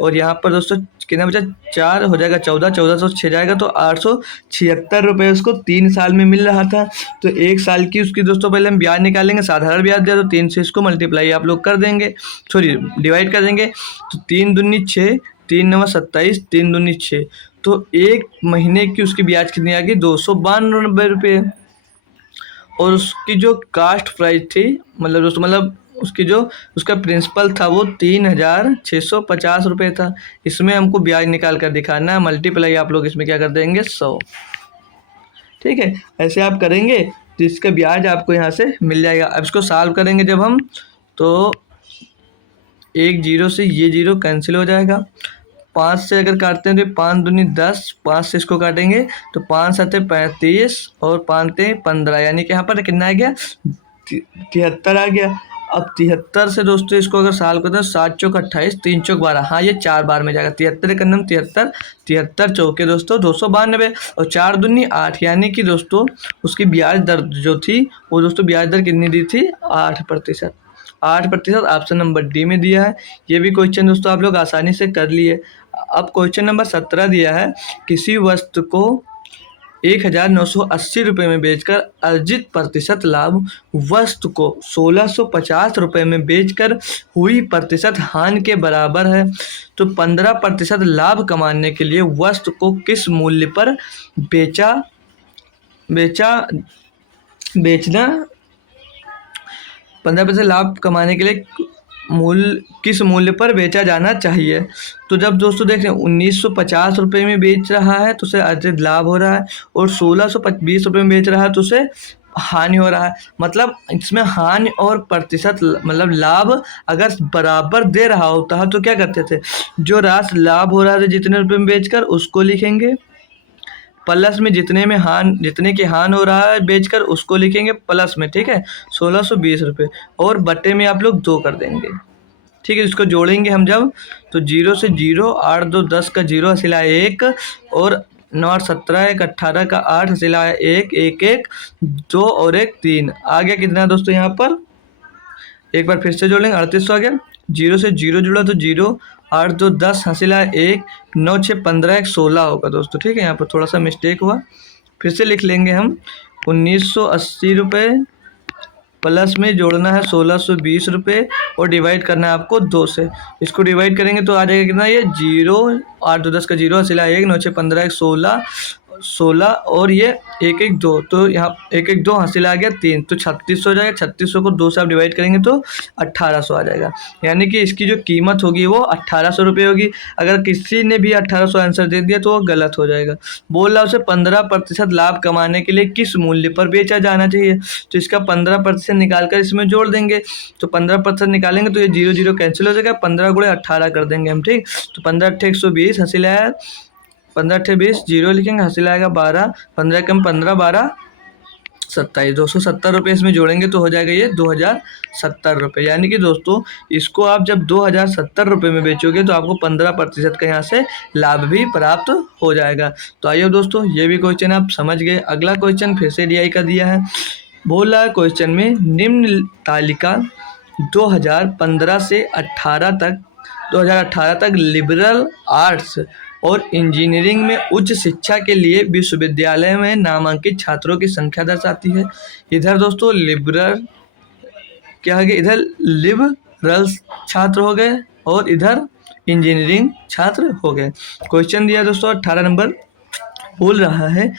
और यहाँ पर दोस्तों कितना बचा, 4 हो जाएगा 14, 14 से 6 जाएगा तो 876 रुपये उसको 3 साल में मिल रहा था। तो 1 साल की उसकी दोस्तों पहले हम ब्याज निकालेंगे, साधारण ब्याज दिया तो 3 से इसको मल्टीप्लाई आप लोग कर देंगे, सॉरी डिवाइड कर देंगे। तो 3 दूनी 6, 3 नवा 27, 3 दूनी 6, तो 1 महीने की उसकी ब्याज कितनी आ गई, 292 रुपये। और उसकी जो कास्ट प्राइस थी, मतलब दोस्तों मतलब उसकी जो उसका प्रिंसिपल था वो 3,650 रुपये था। इसमें हमको ब्याज निकाल कर दिखाना है, मल्टीप्लाई आप लोग इसमें क्या कर देंगे, 100। ठीक है, ऐसे आप करेंगे तो इसका ब्याज आपको यहाँ से मिल जाएगा। अब इसको सॉल्व करेंगे जब हम, तो एक जीरो से ये जीरो कैंसिल हो जाएगा। 5 से अगर काटते हैं तो 5 दूनी 10, 5 से इसको काटेंगे तो 5 7 35 और 5 3 15, यानी कि यहाँ पर कितना आ गया, 73 आ गया। अब 73 से दोस्तों इसको अगर साल करते हैं, 7 चौक 28, 3 चौक 12, हाँ ये 4 बार में जाएगा। 73 का नम 73, 73 चौके दोस्तों 292 और 4 दूनी 8, यानी कि दोस्तों उसकी ब्याज दर जो थी वो दोस्तों ब्याज दर कितनी दी थी, 8%। 8% ऑप्शन नंबर डी में दिया है। ये भी क्वेश्चन दोस्तों आप लोग आसानी से कर लिए। अब क्वेश्चन नंबर 17 दिया है, किसी वस्तु को 1,980 रुपये में बेचकर अर्जित प्रतिशत लाभ वस्तु को 1,650 रुपये में बेचकर हुई प्रतिशत हानि के बराबर है। तो 15% लाभ कमाने के लिए वस्तु को किस मूल्य पर बेचना 15% लाभ कमाने के लिए किस मूल्य पर बेचा जाना चाहिए। तो जब दोस्तों देख रहे हैं 1,950 रुपये में बेच रहा है तो उसे अर्जित लाभ हो रहा है, और 1,620 रुपये में बेच रहा है तो उसे हानि हो रहा है। मतलब इसमें हानि और प्रतिशत मतलब लाभ अगर बराबर दे रहा होता है तो क्या करते थे, जो राशि लाभ हो रहा है जितने रुपये में बेचकर उसको लिखेंगे, प्लस में जितने की हानि हो रहा है बेचकर उसको लिखेंगे प्लस में, ठीक है, 1,620 रुपये, और बटे में आप लोग 2 कर देंगे। ठीक है, इसको जोड़ेंगे हम जब, तो 0 से 0, 8 2 10 का 0 हसीला 1, और 9 8 17, 1 18 का 8 हसीला 1 1 1 2 और 1 3, आ गया कितना दोस्तों, यहाँ पर एक बार फिर से जोड़ लेंगे, 3800 आ गया। 0 से 0 जुड़ा तो 0, 8 2 10 हसीला 1, 9 6 15, 1 16 होगा दोस्तों। ठीक है, यहाँ पर थोड़ा सा मिस्टेक हुआ, फिर से लिख लेंगे हम। 1,980 रुपये प्लस में जोड़ना है 1,620 रुपये और डिवाइड करना है आपको 2 से। इसको डिवाइड करेंगे तो आ जाएगा कितना, ये 0, 8 2 10 का 0 हसीला 1, 9 6 15, 1 16 और ये 1 1 2, तो यहाँ 1 1 2 हासिल आ गया 3, तो 3600 हो जाएगा। 3600 को 2 से आप डिवाइड करेंगे तो 1800 आ जाएगा, यानी कि इसकी जो कीमत होगी वो 1800 रुपये होगी। अगर किसी ने भी 1800 आंसर दे दिया तो वो गलत हो जाएगा। बोल रहा उसे 15% लाभ कमाने के लिए किस मूल्य पर बेचा जाना चाहिए, तो इसका 15% निकाल कर इसमें जोड़ देंगे। तो 15% निकालेंगे तो ये 0 0 कैंसिल हो जाएगा, 15 गुणे 18 कर देंगे हम। ठीक, तो 15 8 120 हासिल आया, 15 8 20, 0 लिखेंगे, हासिल आएगा 12, 15 कम 15 12 27, 270 रुपये इसमें जोड़ेंगे तो हो जाएगा ये 2,070 रुपये। यानी कि दोस्तों इसको आप जब 2,070 रुपये में बेचोगे तो आपको 15% का यहाँ से लाभ भी प्राप्त हो जाएगा। तो आइए दोस्तों, ये भी क्वेश्चन आप समझ गए। अगला क्वेश्चन फिर से DI का दिया है, बोल रहा है क्वेश्चन में निम्न तालिका 2015 से 2018 तक लिबरल आर्ट्स और इंजीनियरिंग में उच्च शिक्षा के लिए विश्वविद्यालय में नामांकित छात्रों की संख्या दर्शाती है। इधर दोस्तों लिबरल क्या हो गया, इधर लिबरल छात्र हो गए और इधर इंजीनियरिंग छात्र हो गए। क्वेश्चन दिया दोस्तों 18 नंबर, बोल रहा है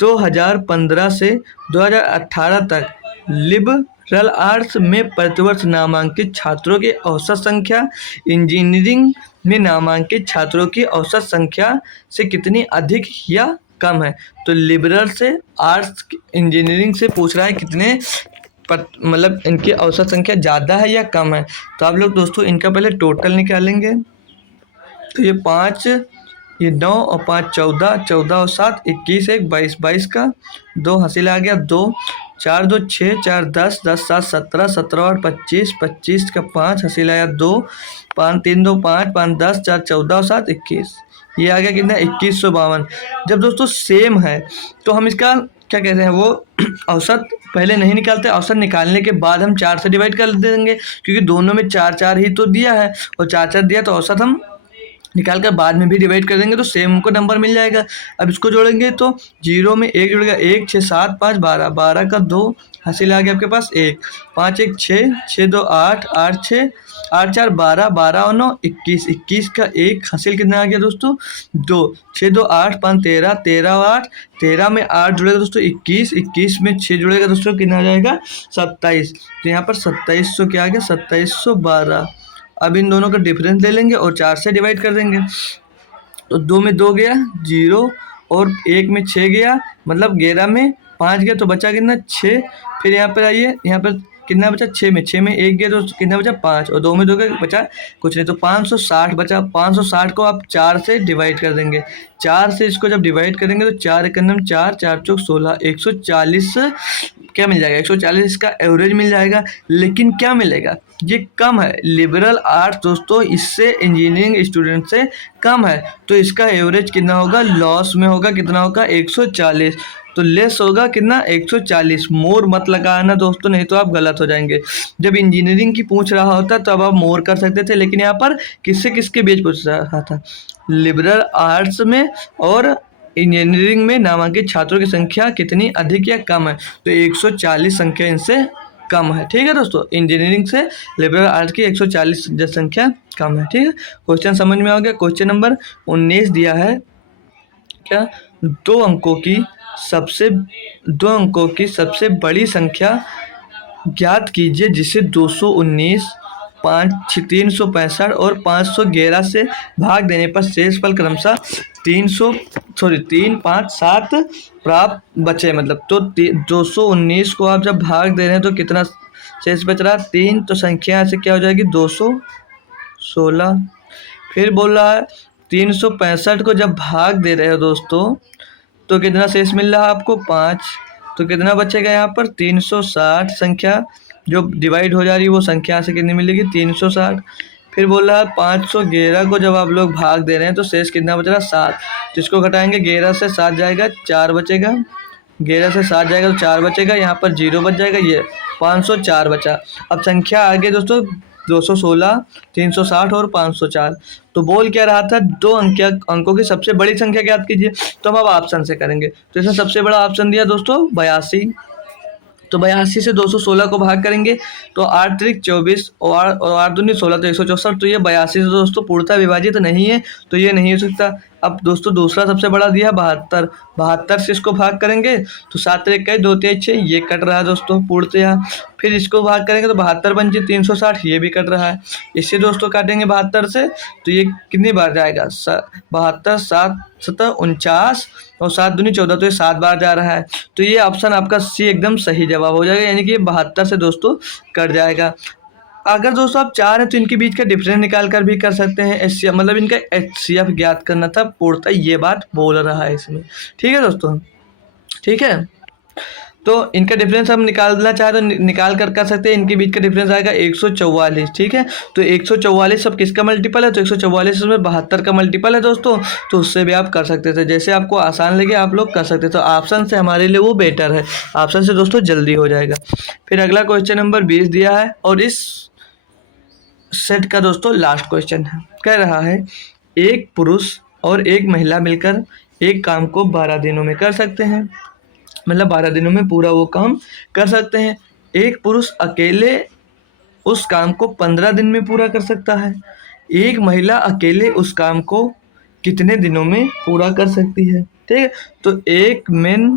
2015 से 2018 तक लिबरल आर्ट्स में प्रतिवर्ष नामांकित छात्रों की औसत संख्या इंजीनियरिंग में नामांकित छात्रों की औसत संख्या से कितनी अधिक या कम है। तो लिबरल से आर्ट्स इंजीनियरिंग से पूछ रहा है कितने मतलब इनकी औसत संख्या ज़्यादा है या कम है। तो आप लोग दोस्तों इनका पहले टोटल निकालेंगे, तो ये 5 ये 9 और 5 14, 14 और 7 21, 1 22, 22 का 2 हासिल आ गया 2, 4 2 6, 4 10, 10 7 17, 17 और 25, 25 का 5 हासिल आया 2, 5 3 2 5, 5 10, 4 14 और 7 21, ये आ गया कितना 2152। जब दोस्तों सेम है तो हम इसका क्या कहते हैं वो औसत पहले नहीं निकालते, औसत निकालने के बाद हम 4 से डिवाइड कर देंगे, क्योंकि दोनों में 4-4 ही तो दिया है, और 4-4 दिया तो औसत हम निकाल कर बाद में भी डिवाइड कर देंगे तो सेम हमको नंबर मिल जाएगा। अब इसको जोड़ेंगे तो 0 में 1 जुड़ेगा, 1 6 7 5 12, 12 का 2 हासिल आ गया आपके पास 1, 5 1 6, 6 2 8, 8 6, 8 4 12, 12 और 9 21, 21 का 1 हासिल कितना आ गया दोस्तों 2, 6 2 8 5 13, 13 और 8, 13 में 8 जुड़ेगा दोस्तों 21, 21 में 6 जुड़ेगा दोस्तों कितना आ जाएगा 27। तो यहाँ पर 2700 क्या आ गया 2712। अब इन दोनों का डिफरेंस ले लेंगे और 4 से डिवाइड कर देंगे। तो 2 में 2 गया 0, और 1 में 6 गया, मतलब 11 में 5 गया, तो बचा कितना 6। फिर यहाँ पर आइए, यहाँ पर कितना बचा 6 में 1 गया तो कितना बचा 5, और 2 में 2 गया बचा कुछ नहीं, तो 560 बचा। 560 को आप 4 से डिवाइड कर देंगे। 4 से इसको जब डिवाइड करेंगे तो 4 एक 4, 4 चौक 16, 140 क्या मिल जाएगा 140 इसका एवरेज मिल जाएगा। लेकिन क्या मिलेगा, ये कम है। लिबरल आर्ट्स दोस्तों इससे इंजीनियरिंग स्टूडेंट से कम है, तो इसका एवरेज कितना होगा, लॉस में होगा, कितना होगा 140। तो लेस होगा कितना 140। मोर मत लगाना दोस्तों, नहीं तो आप गलत हो जाएंगे। जब इंजीनियरिंग की पूछ रहा होता तब आप मोर कर सकते थे, लेकिन यहाँ पर किससे किसके बीच पूछ रहा था, लिबरल आर्ट्स में और इंजीनियरिंग में नामांकित छात्रों की संख्या कितनी अधिक या कम है, तो 140 संख्या इनसे कम है। ठीक है दोस्तों, इंजीनियरिंग से लिबरल आर्ट्स की 140 जनसंख्या कम है। ठीक है, क्वेश्चन समझ में आ गया। क्वेश्चन नंबर 19 दिया है क्या, दो अंकों की सबसे बड़ी संख्या ज्ञात कीजिए जिसे 219, 365 और 511 से भाग देने पर शेषफल क्रमशः 3 5 7 प्राप्त बचे। मतलब तो 219 को आप जब भाग दे रहे हैं तो कितना शेष बच रहा है 3, तो संख्या से क्या हो जाएगी 216। फिर बोल रहा है 365 को जब भाग दे रहे हो दोस्तों तो कितना शेष मिल रहा है आपको 5, तो कितना बचेगा यहाँ पर 360 संख्या जो डिवाइड हो जा रही है वो संख्या से कितनी मिलेगी 360। फिर बोल रहा है 511 को जब आप लोग भाग दे रहे हैं तो शेष कितना बच रहा है 7, तो इसको घटाएंगे 11 से 7 जाएगा 4 बचेगा, 11 से 7 जाएगा तो 4 बचेगा, यहाँ पर 0 बच जाएगा, ये 504 बचा। अब संख्या आगे दोस्तों 216, 360 और 504। तो बोल क्या रहा था, दो अंकों की सबसे बड़ी संख्या ज्ञात कीजिए। तो हम अब ऑप्शन से करेंगे, तो इसमें सबसे बड़ा ऑप्शन दिया दोस्तों 82, तो 82 से 216 को भाग करेंगे तो 8 3 24 और 8 दूनी 16, तो 164। तो ये 82 से दोस्तों पूर्णतः विभाजित नहीं है, तो ये नहीं हो सकता। अब दोस्तों दूसरा सबसे बड़ा दिया 72, 72 से इसको भाग करेंगे तो 7 3 21 2 3 6, ये कट रहा है दोस्तों पूर्णतः। फिर इसको भाग करेंगे तो 72 पंचे 360, ये भी कट रहा है। इससे दोस्तों काटेंगे 72 से तो ये कितनी बार जाएगा 72, 7 7 49 और 7 दूनी 14, तो ये 7 बार जा रहा है। तो ये ऑप्शन आपका सी एकदम सही जवाब हो जाएगा, यानी कि ये 72 से दोस्तों कट जाएगा। अगर दोस्तों आप चाह रहे हैं तो इनके बीच का डिफरेंस निकाल कर भी कर सकते हैं। एचसीएफ मतलब इनका एचसीएफ ज्ञात करना था, पूर्णतः ये बात बोल रहा है इसमें। ठीक है दोस्तों, ठीक है, तो इनका डिफरेंस हम निकालना चाहे तो निकाल कर सकते हैं। इनके बीच का डिफरेंस आएगा 144। ठीक है, तो 144 सब किसका मल्टीपल है, तो 144 में 72 का मल्टीपल है दोस्तों, तो उससे भी आप कर सकते थे, जैसे आपको आसान लगे आप लोग कर सकते थे। तो ऑप्शन से हमारे लिए वो बेटर है, ऑप्शन से दोस्तों जल्दी हो जाएगा। फिर अगला क्वेश्चन नंबर 20 दिया है और इस सेट का दोस्तों लास्ट क्वेश्चन है। कह रहा है एक पुरुष और एक महिला मिलकर एक काम को 12 दिनों में कर सकते हैं, मतलब 12 दिनों में पूरा वो काम कर सकते हैं। एक पुरुष अकेले उस काम को 15 दिन में पूरा कर सकता है। एक महिला अकेले उस काम को कितने दिनों में पूरा कर सकती है। ठीक है, तो एक मेन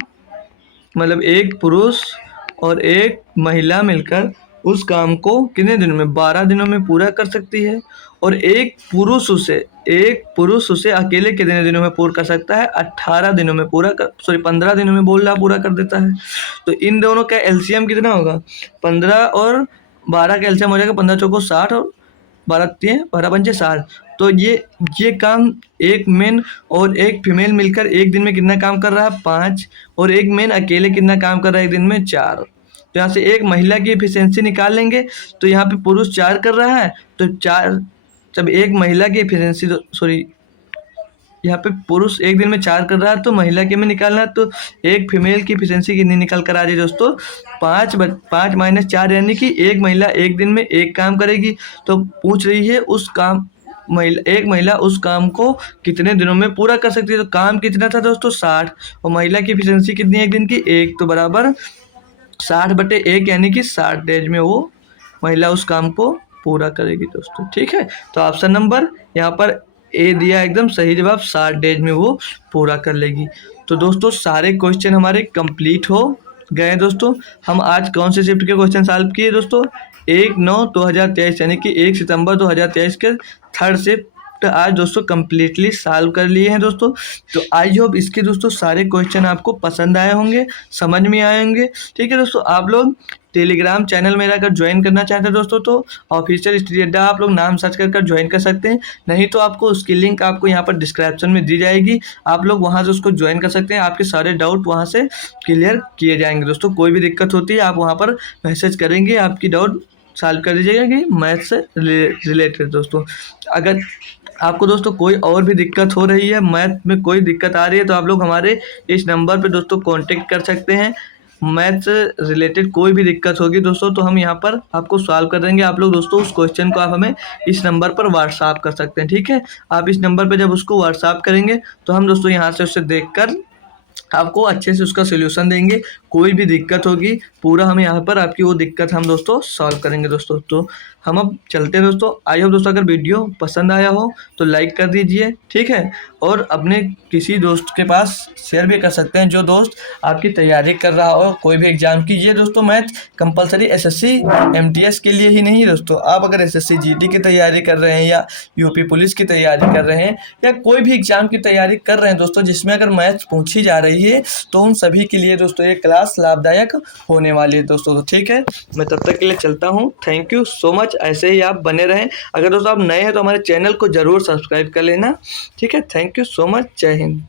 मतलब एक पुरुष और एक महिला मिलकर उस काम को कितने दिनों में 12 दिनों में पूरा कर सकती है, और एक पुरुष उसे अकेले कितने दिनों में पूरा कर सकता है 18 दिनों में 15 दिनों में बोल रहा पूरा कर देता है। तो इन दोनों का एलसीएम कितना होगा 15 और 12 का एलसीएम हो जाएगा 15 चौको 60 और 12 पंचे 60। तो ये काम एक मेन और एक फीमेल मिलकर एक दिन में कितना काम कर रहा है 5, और एक मेन अकेले कितना काम कर रहा है एक दिन में 4। तो यहाँ से एक महिला की एफिशिएंसी निकाल लेंगे, तो यहाँ पे पुरुष 4 कर रहा है तो 4, जब एक महिला की एफिशिएंसी यहाँ पे पुरुष एक दिन में 4 कर रहा है तो महिला के में निकालना है, तो एक फीमेल की एफिशिएंसी कितनी निकल कर आ रही है दोस्तों 5 माइनस 4 यानी कि एक महिला एक दिन में एक काम करेगी। तो पूछ रही है उस काम एक महिला उस काम को कितने दिनों में पूरा कर सकती है। तो काम कितना था दोस्तों 60 और महिला की एफिशिएंसी कितनी है एक दिन की 1, तो बराबर 60/1 यानी कि 60 डेज में वो महिला उस काम को पूरा करेगी दोस्तों। ठीक है, तो ऑप्शन नंबर यहाँ पर ए दिया एकदम सही जवाब, 60 डेज में वो पूरा कर लेगी। तो दोस्तों सारे क्वेश्चन हमारे कंप्लीट हो गए दोस्तों। हम आज कौन से शिफ्ट के क्वेश्चन सॉल्व किए दोस्तों 1/9/2023 यानी कि 1 सितंबर 2023 के थर्ड शिफ्ट आज दोस्तों कम्प्लीटली सॉल्व कर लिए हैं दोस्तों। तो आई होप इसके दोस्तों सारे क्वेश्चन आपको पसंद आए होंगे, समझ में आए होंगे। ठीक है दोस्तों, आप लोग टेलीग्राम चैनल मेरा अगर ज्वाइन करना चाहते हैं दोस्तों तो ऑफिशियल स्टडी अड्डा आप लोग नाम सर्च कर ज्वाइन कर सकते हैं, नहीं तो आपको उसकी लिंक आपको यहाँ पर डिस्क्रिप्शन में दी जाएगी, आप लोग वहाँ से उसको ज्वाइन कर सकते हैं। आपके सारे डाउट वहाँ से क्लियर किए जाएंगे दोस्तों। कोई भी दिक्कत होती है आप वहाँ पर मैसेज करेंगे, आपकी डाउट सॉल्व कर दीजिएगा कि मैथ से रिलेटेड दोस्तों। अगर आपको दोस्तों कोई और भी दिक्कत हो रही है, मैथ में कोई दिक्कत आ रही है, तो आप लोग हमारे इस नंबर पे दोस्तों कांटेक्ट कर सकते हैं। मैथ से रिलेटेड कोई भी दिक्कत होगी दोस्तों तो हम यहाँ पर आपको सॉल्व कर देंगे। आप लोग दोस्तों उस क्वेश्चन को आप हमें इस नंबर पर व्हाट्सएप कर सकते हैं। ठीक है, आप इस नंबर पर जब उसको व्हाट्सएप करेंगे तो हम दोस्तों यहाँ से उससे देखकर आपको अच्छे से उसका सोल्यूशन देंगे। कोई भी दिक्कत होगी पूरा हम यहाँ पर आपकी वो दिक्कत हम दोस्तों सॉल्व करेंगे दोस्तों। तो हम अब चलते हैं दोस्तों। आई होप दोस्तों अगर वीडियो पसंद आया हो तो लाइक कर दीजिए, ठीक है, और अपने किसी दोस्त के पास शेयर भी कर सकते हैं जो दोस्त आपकी तैयारी कर रहा हो कोई भी एग्जाम की। ये दोस्तों मैथ कंपलसरी एसएससी एमटीएस के लिए ही नहीं दोस्तों, आप अगर एसएससी जीडी की तैयारी कर रहे हैं या यूपी पुलिस की तैयारी कर रहे हैं या कोई भी एग्जाम की तैयारी कर रहे हैं दोस्तों जिसमें अगर मैथ पूछी जा रही है तो उन सभी के लिए दोस्तों ये क्लास लाभदायक होने वाली है दोस्तों। तो ठीक है, मैं तब तक के लिए चलता हूँ। थैंक यू सो मच, ऐसे ही आप बने रहें। अगर दोस्तों आप नए हैं तो हमारे चैनल को ज़रूर सब्सक्राइब कर लेना। ठीक है, थैंक यू सो मच, जय हिंद।